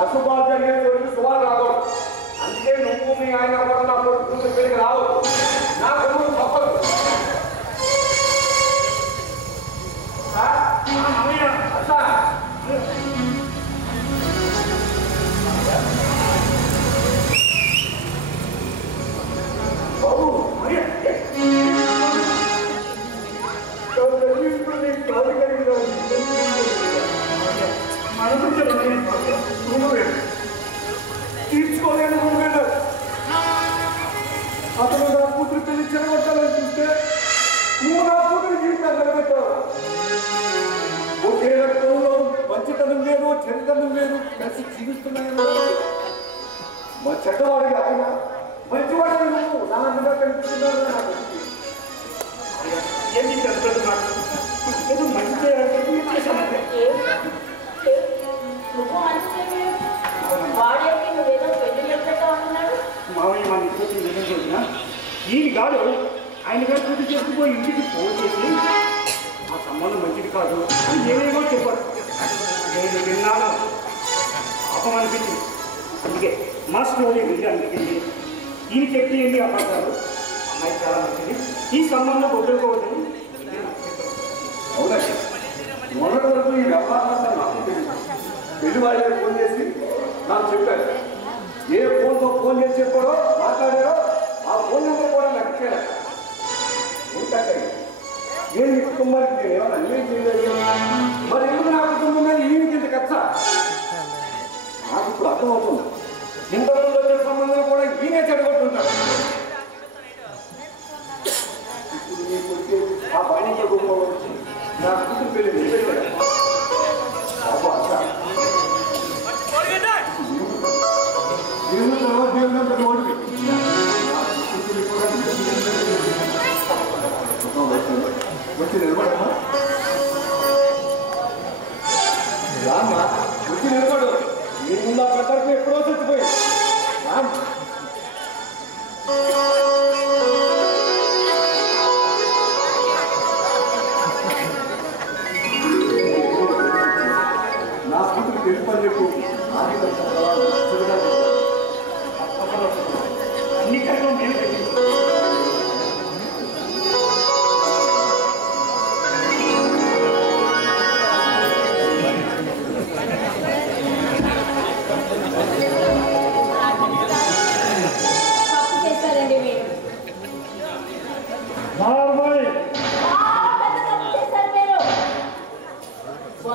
అశుభాలు జరిగే చోటు శుభాలు రాకూడదు. అందుకే నువ్వు మీ ఆయన కూడా నా కూతురు పెళ్లికి రావద్దు. నా కొడుకు తప్పదు. అట్లా బాబు తీర్చుకోలేని ముందు అతను నా కూతురు పెళ్లి చెడగొట్టాలని చూస్తే నువ్వు నా కూతురు జీవితాన్ని నిలబెట్టావు. ఒకే రక్తంలో మంచితనం లేదు, చెడుతనం లేదు, కలిసి జీవిస్తున్నాను. మా చెడ్డవాడి కాక మంచివాడు నువ్వు నాన్నగా కనిపిస్తున్నావు. నాకు ఏంటి తెలుసుకుంటున్నాడు? ఏదో మంచి చేశానంటే నువ్వు మంచి వాడేకి నువ్వేదో పెళ్లి చేసేటా అంటున్నాడు మామయ్య మన ఇంటికి నిజం చేసిన ఈయన కాదు ఆయన గారు పూర్తి చేసుకుపోయి ఇంటికి ఫోన్ చేసి ఆ సంబంధం మంచిది కాదు అని ఏమేమో చెప్పాడు. నేను విన్నాను, పాపం అనిపించింది. అందుకే మా స్టోరీ వెళ్ళి అనిపించింది. ఈయన చెప్పి ఏంటి అబద్ధాలు, అమ్మాయి చాలా మంచిది, ఈ సంబంధం వదులుకోవద్దని. అవునండి, మొన్నటి వరకు ఈ వ్యవహారం నాకు తెలియదు. పెళ్లి వాళ్ళకి ఫోన్ చేసి నాకు చెప్పారు. ఏ ఫోన్తో ఫోన్ చేసి చెప్పాడో మాట్లాడారో ఆ ఫోన్ నెంబర్ కూడా నాకు ఇచ్చారు. ఏంటంటే నేను ఈ కుటుంబానికి నేను ఏమైనా అన్యాయం చేయలేదు. మరి ఎందుకు నా కుటుంబం మీద ఈయనకి ఇంత కచ్చ? నాకు ఇప్పుడు అర్థమవుతుంది. ఇంతమంది వచ్చే సంబంధం కూడా ఈయనే చెడగొట్టుంటాడు. ఇప్పుడు నీకు వచ్చే ఆ పైన కుటుంబంలో వచ్చి నా కూతురు పెళ్లి నిలబెట్టాడు. దేవుడు తర్వాత దేవుడు ఓడిపి వచ్చి నిలబడమ్మా, వచ్చి నిలబడు. నీ ముందు ఆ ప్రకారం ఎప్పుడో చచ్చిపోయి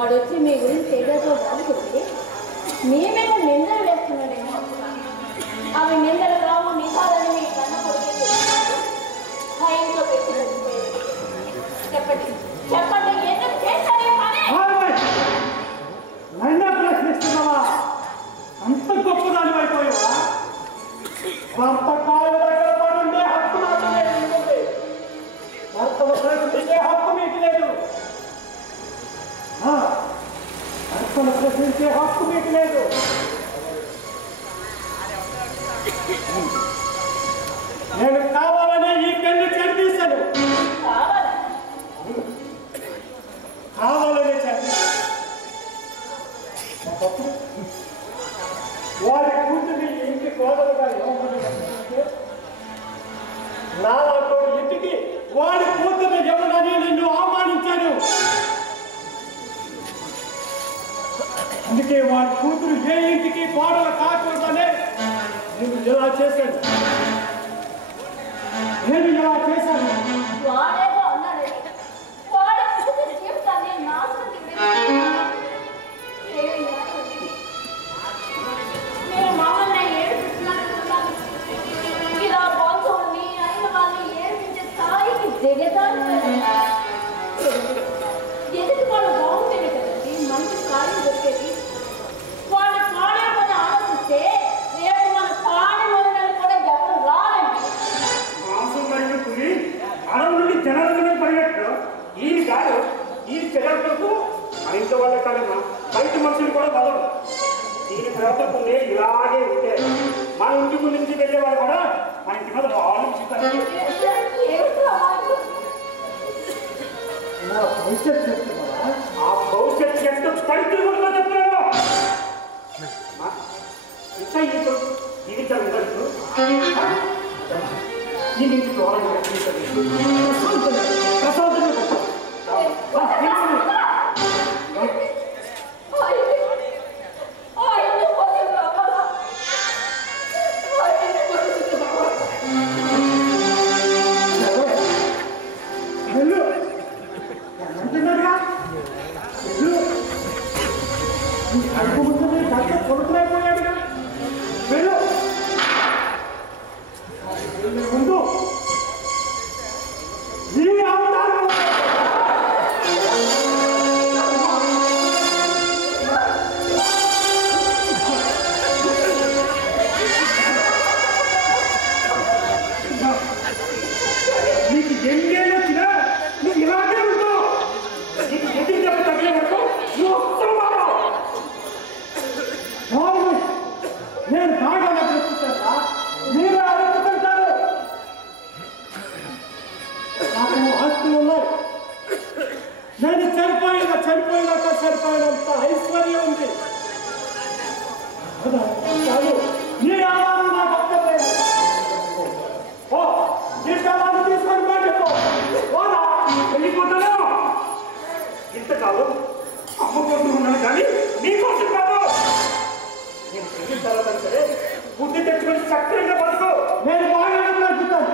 వాడు వచ్చి మీ గురించి ఏదైతే వాడుకుంటే మీ మీద నిందలు వేస్తున్నాడేమో. అవి నిందలు రావు, నిజాలని మీ కన్న కొడుకు భయంతో పెట్టి చెప్పండి చెప్పండి, ఎందుకు చేశారు ఈ పని? నన్ను ప్రశ్నిస్తున్నావా? అంత గొప్పదాని అయిపోయావా? భర్త కాళ్ళ దగ్గర పడుండే హక్కు నాకు లేదు. భర్తను ప్రశ్నించే హక్కు మీకు లేదు. భర్తను ప్రశ్నించే హక్కు మీకు లేదు. నేను కావాలనే ఈ పెళ్లి చెడితీశాను. కావాలనే చెడితీశాను. వారి కూతురి ఇంటి కోదలుగా ఇవ్వమని నాతో ఇంటికి వాడి కూతురు ఎవరని నిన్ను అవమానించాను. అందుకే వాడి కూతురు ఏ ఇంటికి కోడలు కాకూడదనే నేను ఇలా చేశాను. వాడేదో అన్నాడు, వాడి కూతురి జీవితాన్ని నాశనం నేను మమ్మల్ని ఏడుస్తున్నాను. ఇలా బంధువుల్ని అయిన వాళ్ళని ఏడిపించే స్థాయికి దిగదారు ఎదుటి వాళ్ళు బాగుంటేనే కదండి మంచి కార్యం దొరికేది. వాళ్ళ పాడే పని ఆలోచిస్తే రేపు మన పాడే మొదలు కూడా ఎవరు రాలండి. అడవి నుండి జనాలు పరిగెట్టు ఈ కాదు ఈ చెల్లెలకు మన ఇంట్లో వాళ్ళే కాదమ్మా, బయట మనుషులు కూడా వదలరు. దీని ప్రభుత్వం ఇలాగే ఉంటే మన ఇంటి గురించి వెళ్ళేవాళ్ళు కూడా మన ఇంటి మీద ఆలోచిస్తారు. ఆ భవిష్యత్తు ఎంత పరిస్థితుల్లో చెప్తున్నాను. ఇంకా జీవితం ఉండదు. ఈ నుంచి దూరంగా ముందు నీకు ఎన్నేళ్ళు వచ్చినా నువ్వు ఇలాగే ఉంటావు. నీకు ఎదురు దెబ్బ తగిలే వరకు నువ్వు వస్తున్నావు. నేను బాగా ప్రశ్నిస్తాను, మీరు ఆలోచిస్తుంటారు. నాకు ఆస్తులు ఉన్నాయి. నేను చనిపోయినంత ఐశ్వర్యం ఉంది. కాదు నీ ఆధారం నాకు అక్కర్లేదు. నీ కాలాన్ని తీసుకొని వెళ్ళిపోతాను. ఇంతకాలం అమ్మ కోసం ఉన్నాను కానీ నీ కోసం కాదు. నేను పెళ్లి తర్వాత సరే బుద్ధి తెచ్చుకొని చక్కగా పడుకో. నేను బాగా అడుగుతాను,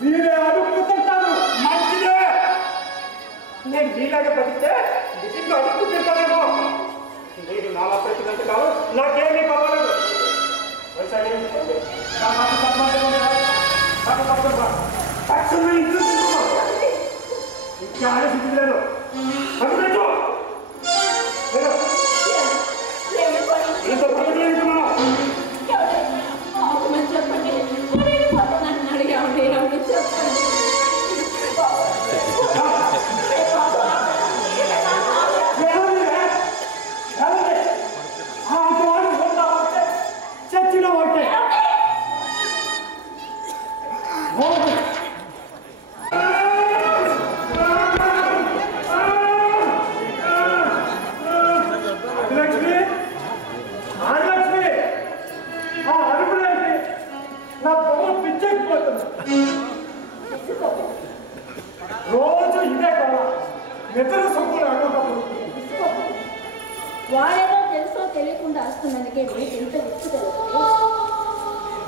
మీరే అడుగుతుంటారు. మంచిదే, నేను నీలాగా బతికితే నిజంగా అడుగు తింటానేమో. నేను నాలా ప్రతినంత కాదు, నాకేమీ కావాలేదు. ఇంకా ఆలోచించ లేదు. అడుగుతాను ఇంత పదలేదు మనం. చెప్పండి అడిగామండి చెప్పండి. చచ్చిన ఒకటే రోజు ఇదే కదా నిద్ర సొమ్ములు అడుగుతారు. వాడేదో తెలుసో తెలియకుండా వస్తున్నందుకే మీకు ఎంత విసుగు కలుగుతుంది.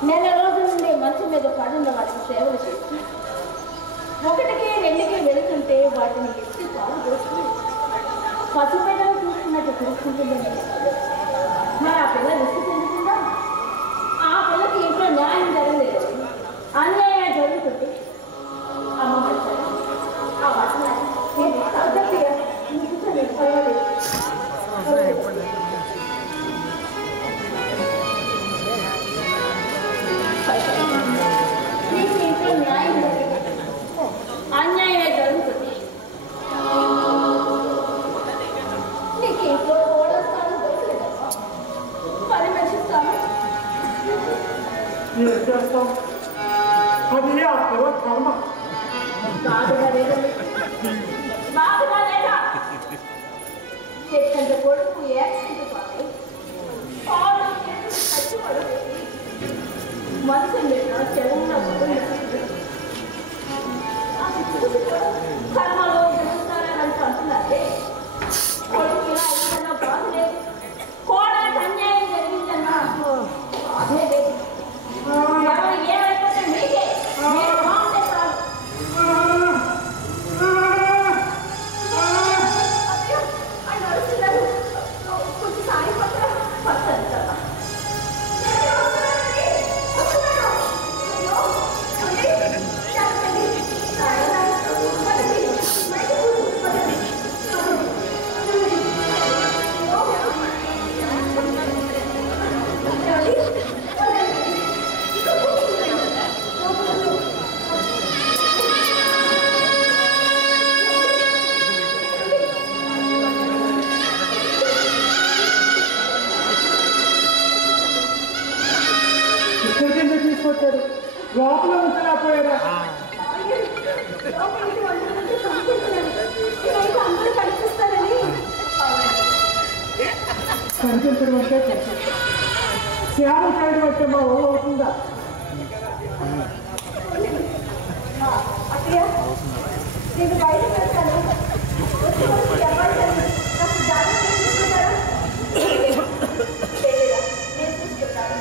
నెల రోజుల నుండి మంచం మీద పడున్న వాటికి సేవలు చేసి 1కి 2కి వెళుతుంటే వాటిని ఎత్తి పాలు పోస్తుంది. పసిపిల్లలు చూసుకున్నట్టు చూసుకుంటుందండి. మరి ఆ పిల్ల రిస్క్ చెందుతుందా? ఆ పిల్లకి ఇంట్లో న్యాయం జరగలేదు, అన్యాయం జరుగుతుంది. అమ్మ మంచారు ఆ బట్టలు నీకు ఇంట్లో న్యాయం జరగదు, అన్యాయమే జరుగుతుంది. నీకు ఇంట్లో ఓడస్తాను దొరకలేదమ్మా, పని మెచ్చిస్తాను. ఏం చేస్తాం? అది ఆ పిల్ల కర్మ. బాధగా లేదండి, బాధగా లేదా? చెట్టంత కొడుకు యాక్సిడెంట్ పాలి చచ్చిపడుతుంది. మనసు మీద చెవున్న కర్మలో గెలుస్తారని అంటున్నారే. కొడుకు ఇలా అయిందన్న బాధ లేదు, కోడలకు అన్యాయం జరిగిందన్న బాధే లేదు. ఎవరు ఏమైపోతే మీకే, మీరు బాగుంటే చాలు. ఆయన అడుగుతున్నారు, కొంచెం సాగిపోతారా? పడుతుంది కదా. ఇక్కడికి తీసుకొచ్చారు, లోపల ఉంచలేకపోయారా? కనిపించడం అంటే సేవ చేయడం అంటే మా ఊళ్ళో అవుతుందా? అత్తయ్య నేను బయట పెడతాను, వచ్చి వచ్చి ఎవరు నాకు జాగ్రత్త తీసుకుంటారా? నేను తీసుకుంటాను.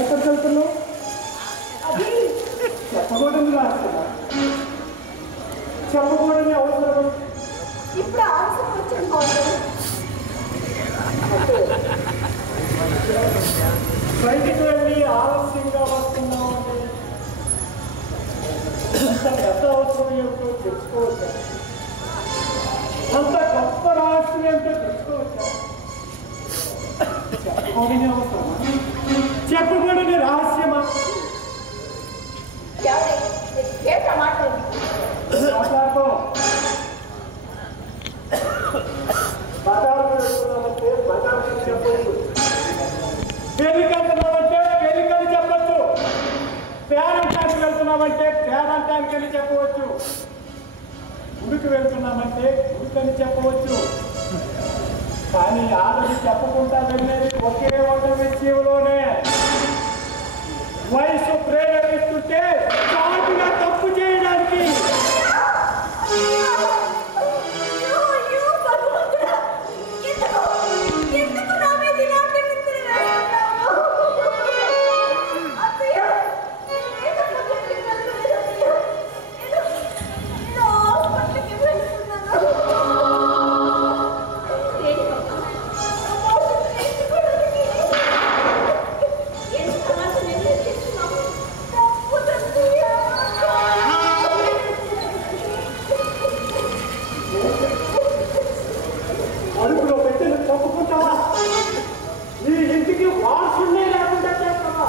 ఎక్కడికి వెళ్తున్నావు? చెప్పకూడదు రాస్తున్నా, చెప్పకూడని అవసరం. ఇప్పుడు అవసరం వచ్చింది. బయటికి వెళ్ళి ఆలస్యంగా వస్తున్నామంటే అంత పెద్ద అవసరం ఏమిటో తెలుసుకోవచ్చా? అంత గొప్ప రహస్యం ఏమిటో తెలుసుకోవచ్చా? చెప్పకూడని అవసరమా? చెప్పకూడని రహస్యమా? మాట్లాడుకో. బజారు వెళ్తున్నామంటే బజార్కి చెప్పొచ్చు, పెళ్ళికెళ్తున్నామంటే పెళ్ళికని చెప్పొచ్చు, పేరంటానికి వెళ్తున్నామంటే పేరంటానికని చెప్పవచ్చు, గుడికి వెళ్తున్నామంటే గుడికని చెప్పవచ్చు. కానీ ఆడది చెప్పకుండా వెళ్ళేది ఒకే ఒక విషయంలోనే. వయసు ప్రేరేపిస్తుంటే చాటుగా తప్పు చేయడానికి. అడుగులో పెట్టిన తప్పుకుంటావా? నీ ఇంటికి వారసునే లేకుండా చేస్తావా?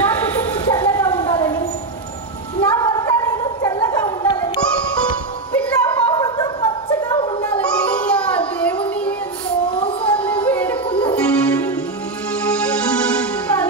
నా కుటుంబం చల్లగా ఉండాలని, నా భర్త నేను చల్లగా ఉండాలని, పిల్ల పాపలతో పచ్చగా ఉండాలని ఆ దేవుని ఎన్నోసార్లు వేడుకున్నాను. కానీ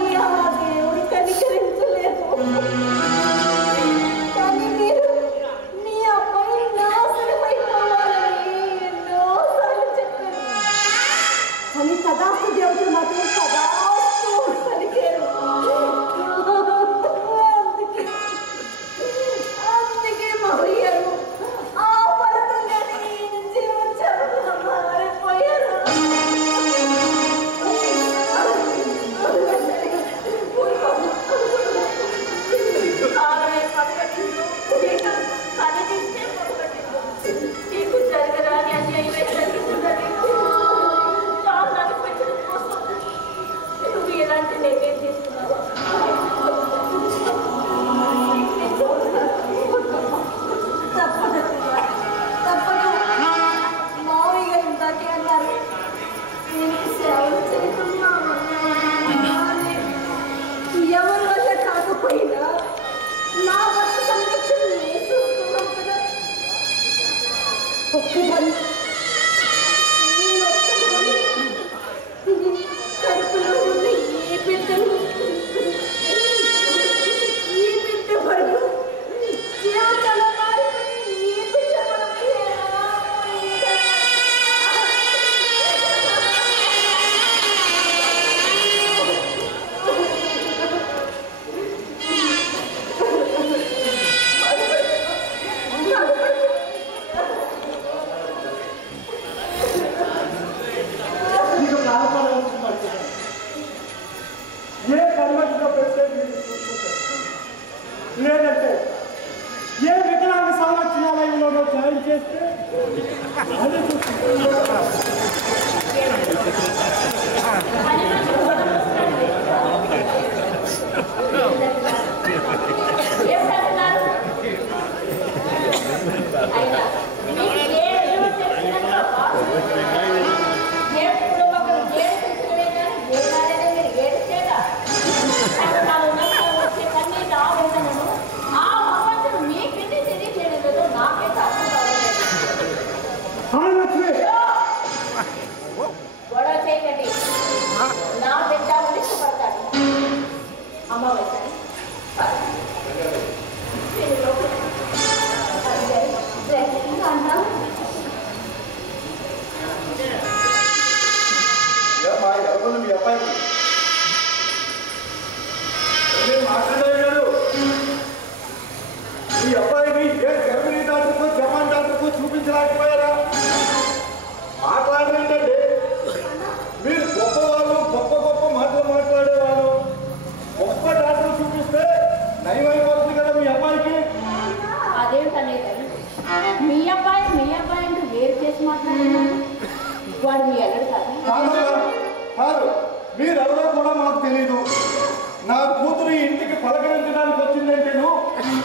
పలకరించడానికి వచ్చిందంటేను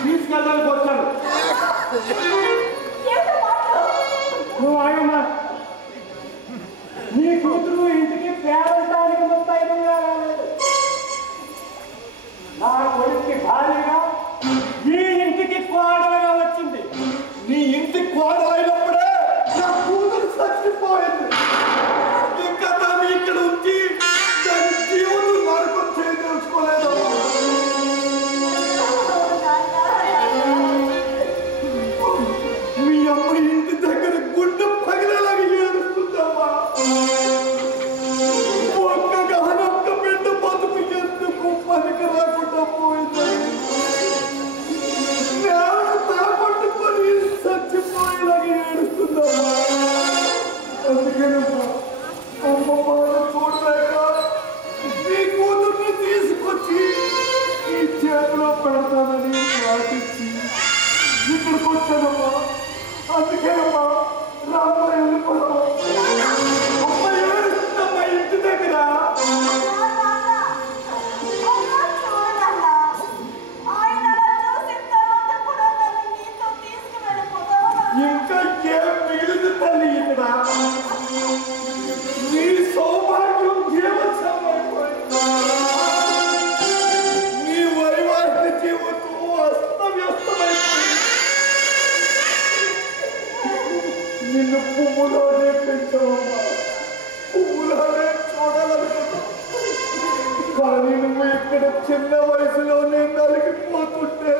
తీసుకెళ్ళడానికి వచ్చాను. నువ్వు ఆయమ్మా, నీ కూతురు ఇంటికి పేరంటానికి 35 రాలేదు. నా కొడుక్కి భార్యగా ఈ ఇంటికి కోడలుగా వచ్చింది. నీ ఇంటి కోడలైనప్పుడే నా కూతురు చచ్చిపోయింది. ఇంకా దాన్ని ఇక్కడ ఉంచి దాని జీవులు నరకం చేయదలుచుకోలేదు. మీ అమ్మ ఇంటి దగ్గర గుండె పగిలేలాగా ఏడుస్తుందమ్మా. ఒక్క బిడ్డ బతుకు ఎందుకు పనికి రాకుండా పోయిందని పట్టుకొని చచ్చిపోయేలాగా ఏడుస్తుందమ్మా. అందుకేనమ్మా అమ్మ బాధ చూడలేక నీ కూతుర్ని తీసుకొచ్చి ఈ చేతిలో పెడతానని మాటిచ్చి ఇక్కడికి వచ్చానమ్మా. అందుకేనమ్మా రామ వెళ్ళిపోతాం. అమ్మ ఏడుస్తుందమ్మా ఇంటి దగ్గర. ఇంకా ఏం మిగిలింది తల్లి ఇక్కడ? నీ సౌభాగ్యం జీవోత్సవమైపోయింది. నీ వైవాహిక జీవితం అస్తవ్యస్తమైపోయింది. నిన్ను పువ్వులోనే పెంచావమ్మా, పువ్వులోనే చూడాలనుకున్నా. కానీ నువ్వు ఇక్కడ చిన్న వయసులోనే నలిగిపోతుంటే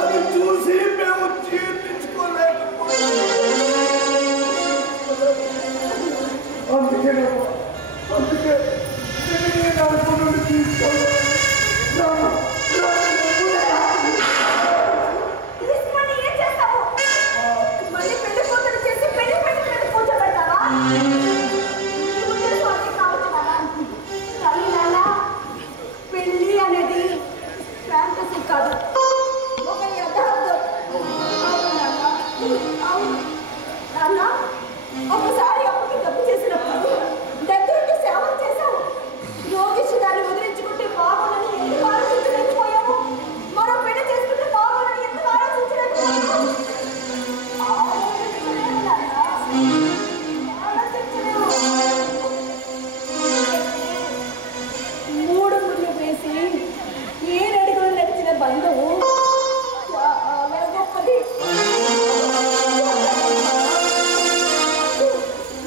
అది చూసి మేము జీర్ణించుకోలేకపోయాం. అందుకే నేను అనుకున్నది తీసుకోవాలి. పెళ్లి అనేది ఫ్యాంటసీ కాదు, ఒక యథార్థం. అవును నాన్న, ఒకసారి అప్పుకి తప్పు చేసినప్పుడు దగ్గరుండి సేవలు చేశావు. యోగిష్ దాన్ని వదిలించుకుంటే బాగుందని ఎందుకు ఆలోచించలేకపోయాము? మరో పెళ్లి చేసుకుంటే బాగుందని ఎందుకు ఆలోచించలేకపోయాము? మూడు ముళ్ళు వేసి ఏడడుగులు నడిచిన బంధువు చాలా గొప్పది.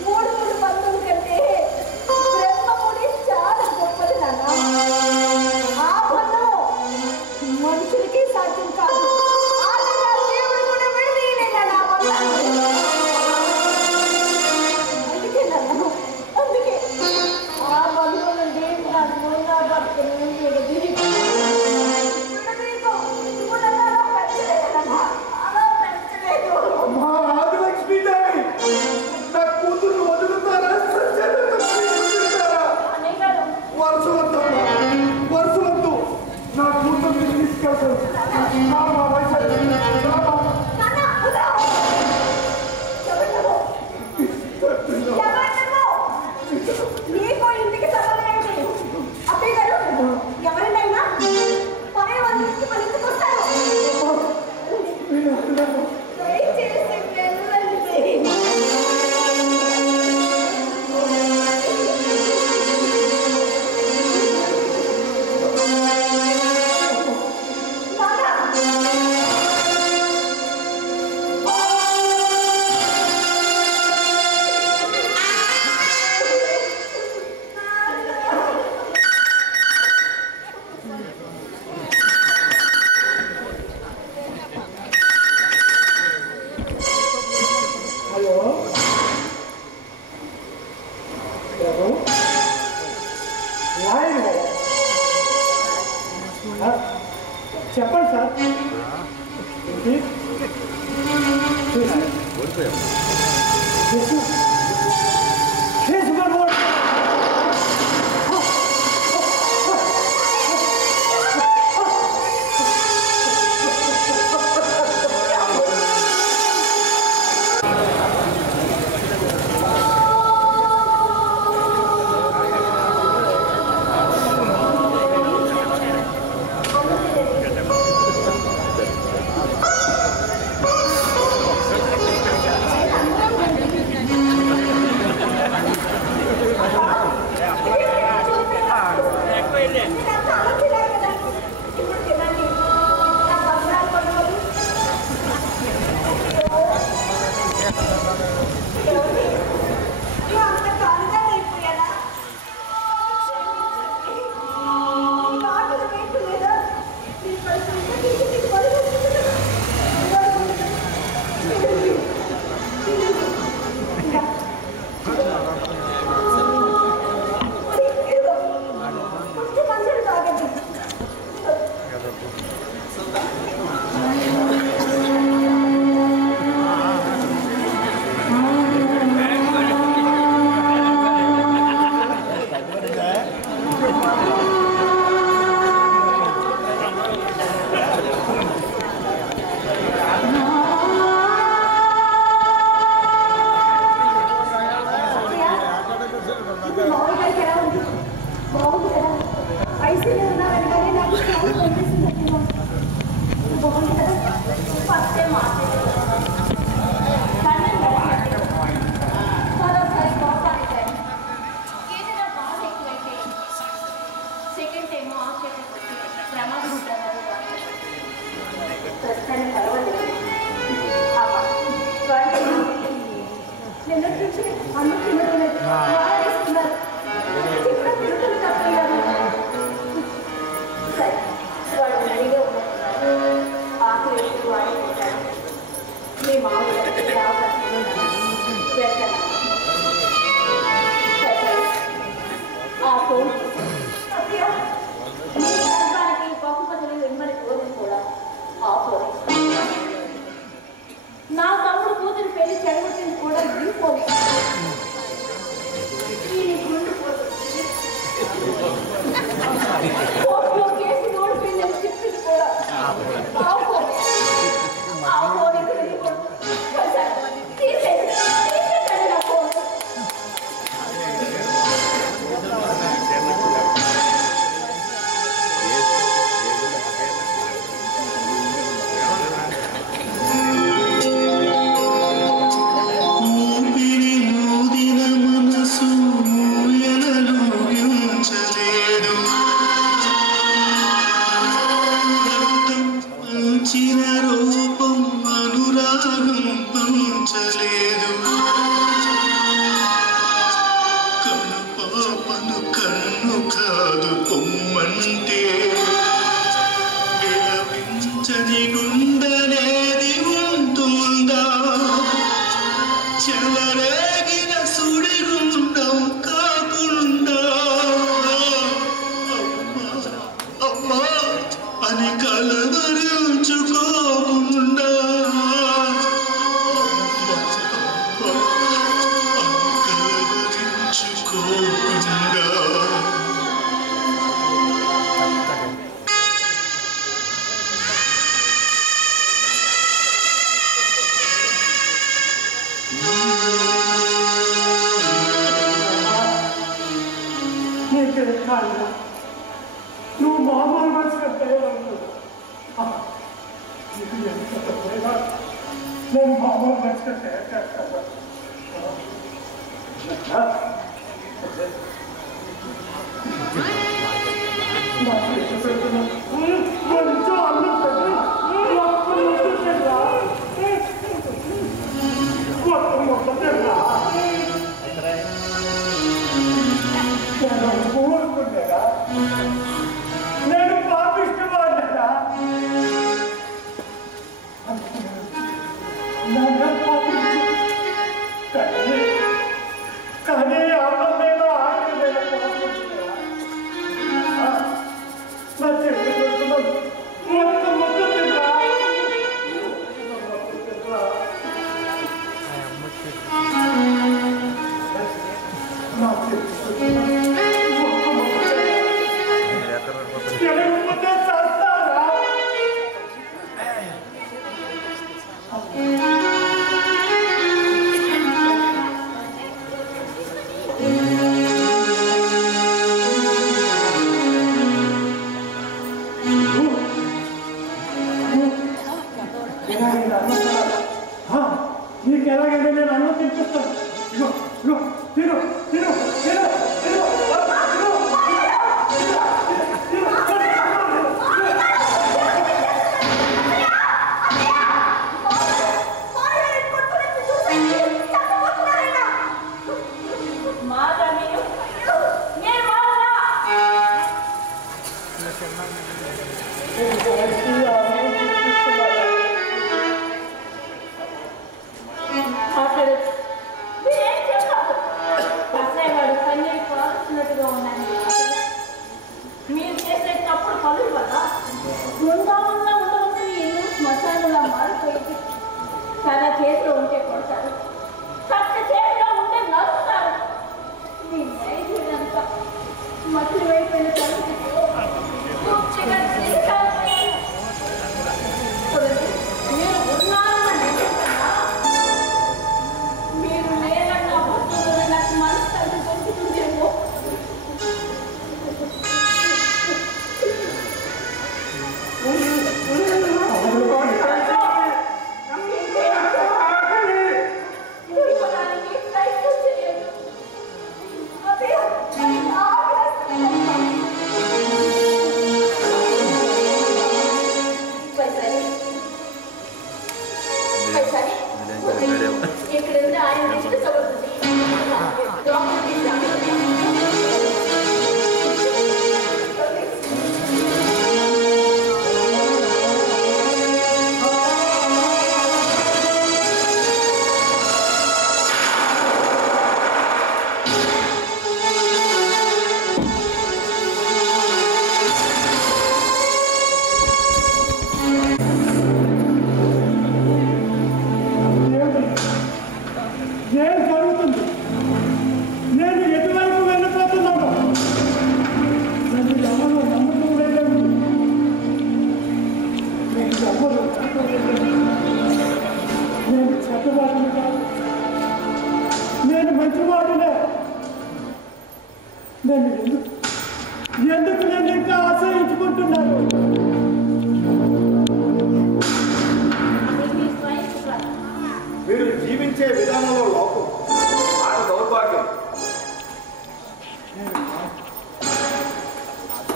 మూడు ముళ్ళు బంధువు కంటే బ్రహ్మముడి చాలా గొప్పది నాన్న. ఆ బంధం మనుషులకి సాధ్యం కాదు. దేవుడు కూడా విడదీయలేడు ఆ బంధాన్ని. అందుకే నాన్న, అందుకే ఆ బంధువు నుండి నన్ను నా భర్తను విడదీయకు. అమ్మా రాజలక్ష్మీదేవి, నా కూతురు వదులుతారా? వరుస వద్దమ్మా, వరుస వద్దు. నా కూతుర్ని తీసుకెళ్తాను. మా వయసు నీకు ఇంటికి చదవలేండి అప్పయ్య గారు. ఎవరినైనా పరే వాళ్ళ నుంచి మన ఇంటికి వస్తారు. దయచేసి వెళ్ళండి. హలో ఎవరు? లాయర్ గారా? చెప్పండి సార్. ఏంటి? ప్రమాదం ఉంటున్నారు ప్రస్తుతానికి పర్వాలేదు. నిన్న నుంచి అన్నం తినలేదు వాడిస్తున్నారు తిరుగుతులు తప్పలేదు. సరే వాడు రెడీగా ఉన్నట్టున్నారు. ఆకలి ఎక్కువ వాడి పెట్టాడు. మీ మామూలు అవకాశం పెడతాను. ఆ ఫోన్ మీ కుటుంబానికి బహుమతులు వెంబడి కోరిని కూడా ఆ ఫోన్. నా తమ్ముడు కూతురు పెళ్లి చెడగొట్టింది కూడా ఈ ఫోన్. ఈ గుండు కోర్టులో కేసు ఓడిపోయిందని చెప్పింది కూడా ఆ ఫోన్. ఆ ఫోన్ ఇక్కడ తీసేయండి నా ఫోన్. నువ్వు మామూలు మనిషిగా తయారవుతుంది. నేను మామూలు మనిషిగా తయారు చేస్తాను. కొంచెం అన్నం ఊరుకుంటారా? నేను పాపిష్టవాడినా? కానీ అన్నం మీద ఆకలి మీద నా చెట్టు పెడుతున్నాను. మొత్తం మొత్తం తిన్నా నా చెట్టు నీకు ఎలాగైనా నేను అన్నం తినిపిస్తాను. తిను తిను తిను తిను మీరు చేసే తప్పుడు పనుల వల్ల ఉండవలసిన ఇల్లు శ్మశానంలా మారిపోయింది. తన చేతిలో ఉంటే కొడతారు, కట్ట చేతిలో ఉంటే నడుస్తారు. మీ నైజీరియంతా మట్టి వైపోయిన మీరు ఉన్నారన్న మీరు లేరన్న భక్తులు నాకు మనసు దొరుకుతుందేమో. ఎందుకు నేను ఇంకా ఆశ్రయించుకుంటున్నాను? మీరు జీవించే విధానంలో లోపం, ఆయన దౌర్భాగ్యం.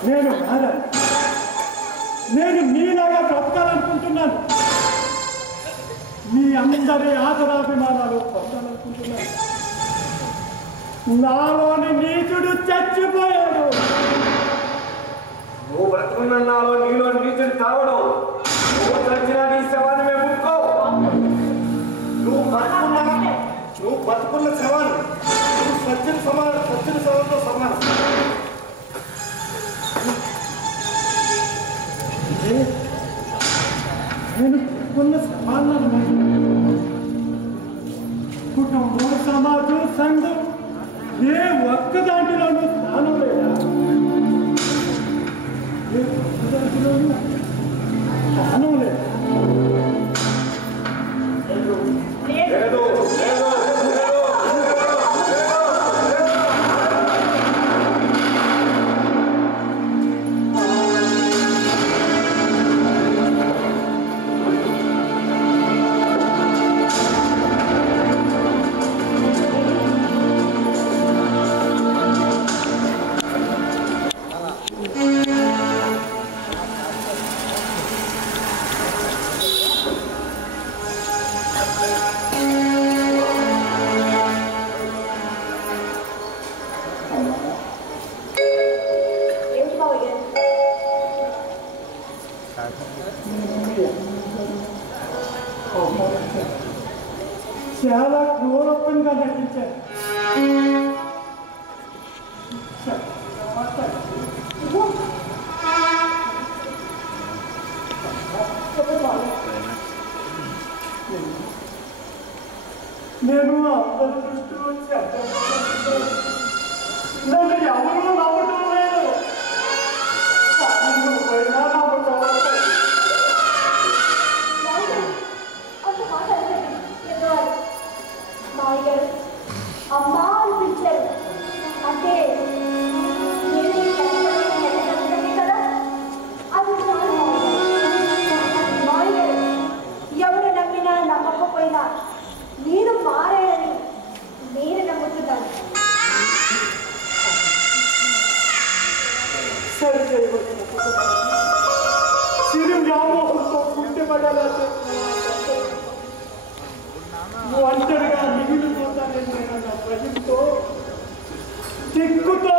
నేను మారాను. నేను మీలాగా బ్రతకాలనుకుంటున్నాను. మీ అందరి ఆదరాభిమానాలు పొందాలనుకుంటున్నాను. నాలోని నీచుడు చచ్చిపోయాడు. నువ్వు బ్రతుకున్న నాలో నీలో నీచుడు తావడం. నువ్వు చచ్చిన నీ శవాన్ని మేము ముట్టుకోవు. నువ్వు బతుకున్న శవాన్ని నువ్వు సత్యన శవంతో సమానం. నేను బతుకున్న సమానం. కుటుంబం, సమాజం, సంఘం ఏ ఒక్క దాంట్లోనూ స్థానం లేదా? ఏ ఒక్క దాంట్లోనూ స్థానం లేదా? చాలా క్రూరత్వంగా నటించారు. నేను అందరి దృష్టిలో నన్ను ఎవరూ నమ్మటం లేదు. పోయినా నమ్మటం. అమ్మా అనిపించారు అంటే కదా. అది ఎవరు నమ్మినా నమ్మకపోయినా నేను మారానని నేను నమ్ముతున్నాను. సరి చేయవలసిన సిరి వ్యామోహంతో పుట్టబడాలంటే ఒంటరిగా మిగిలిపోతానని నేను భయంతో దిక్కుతో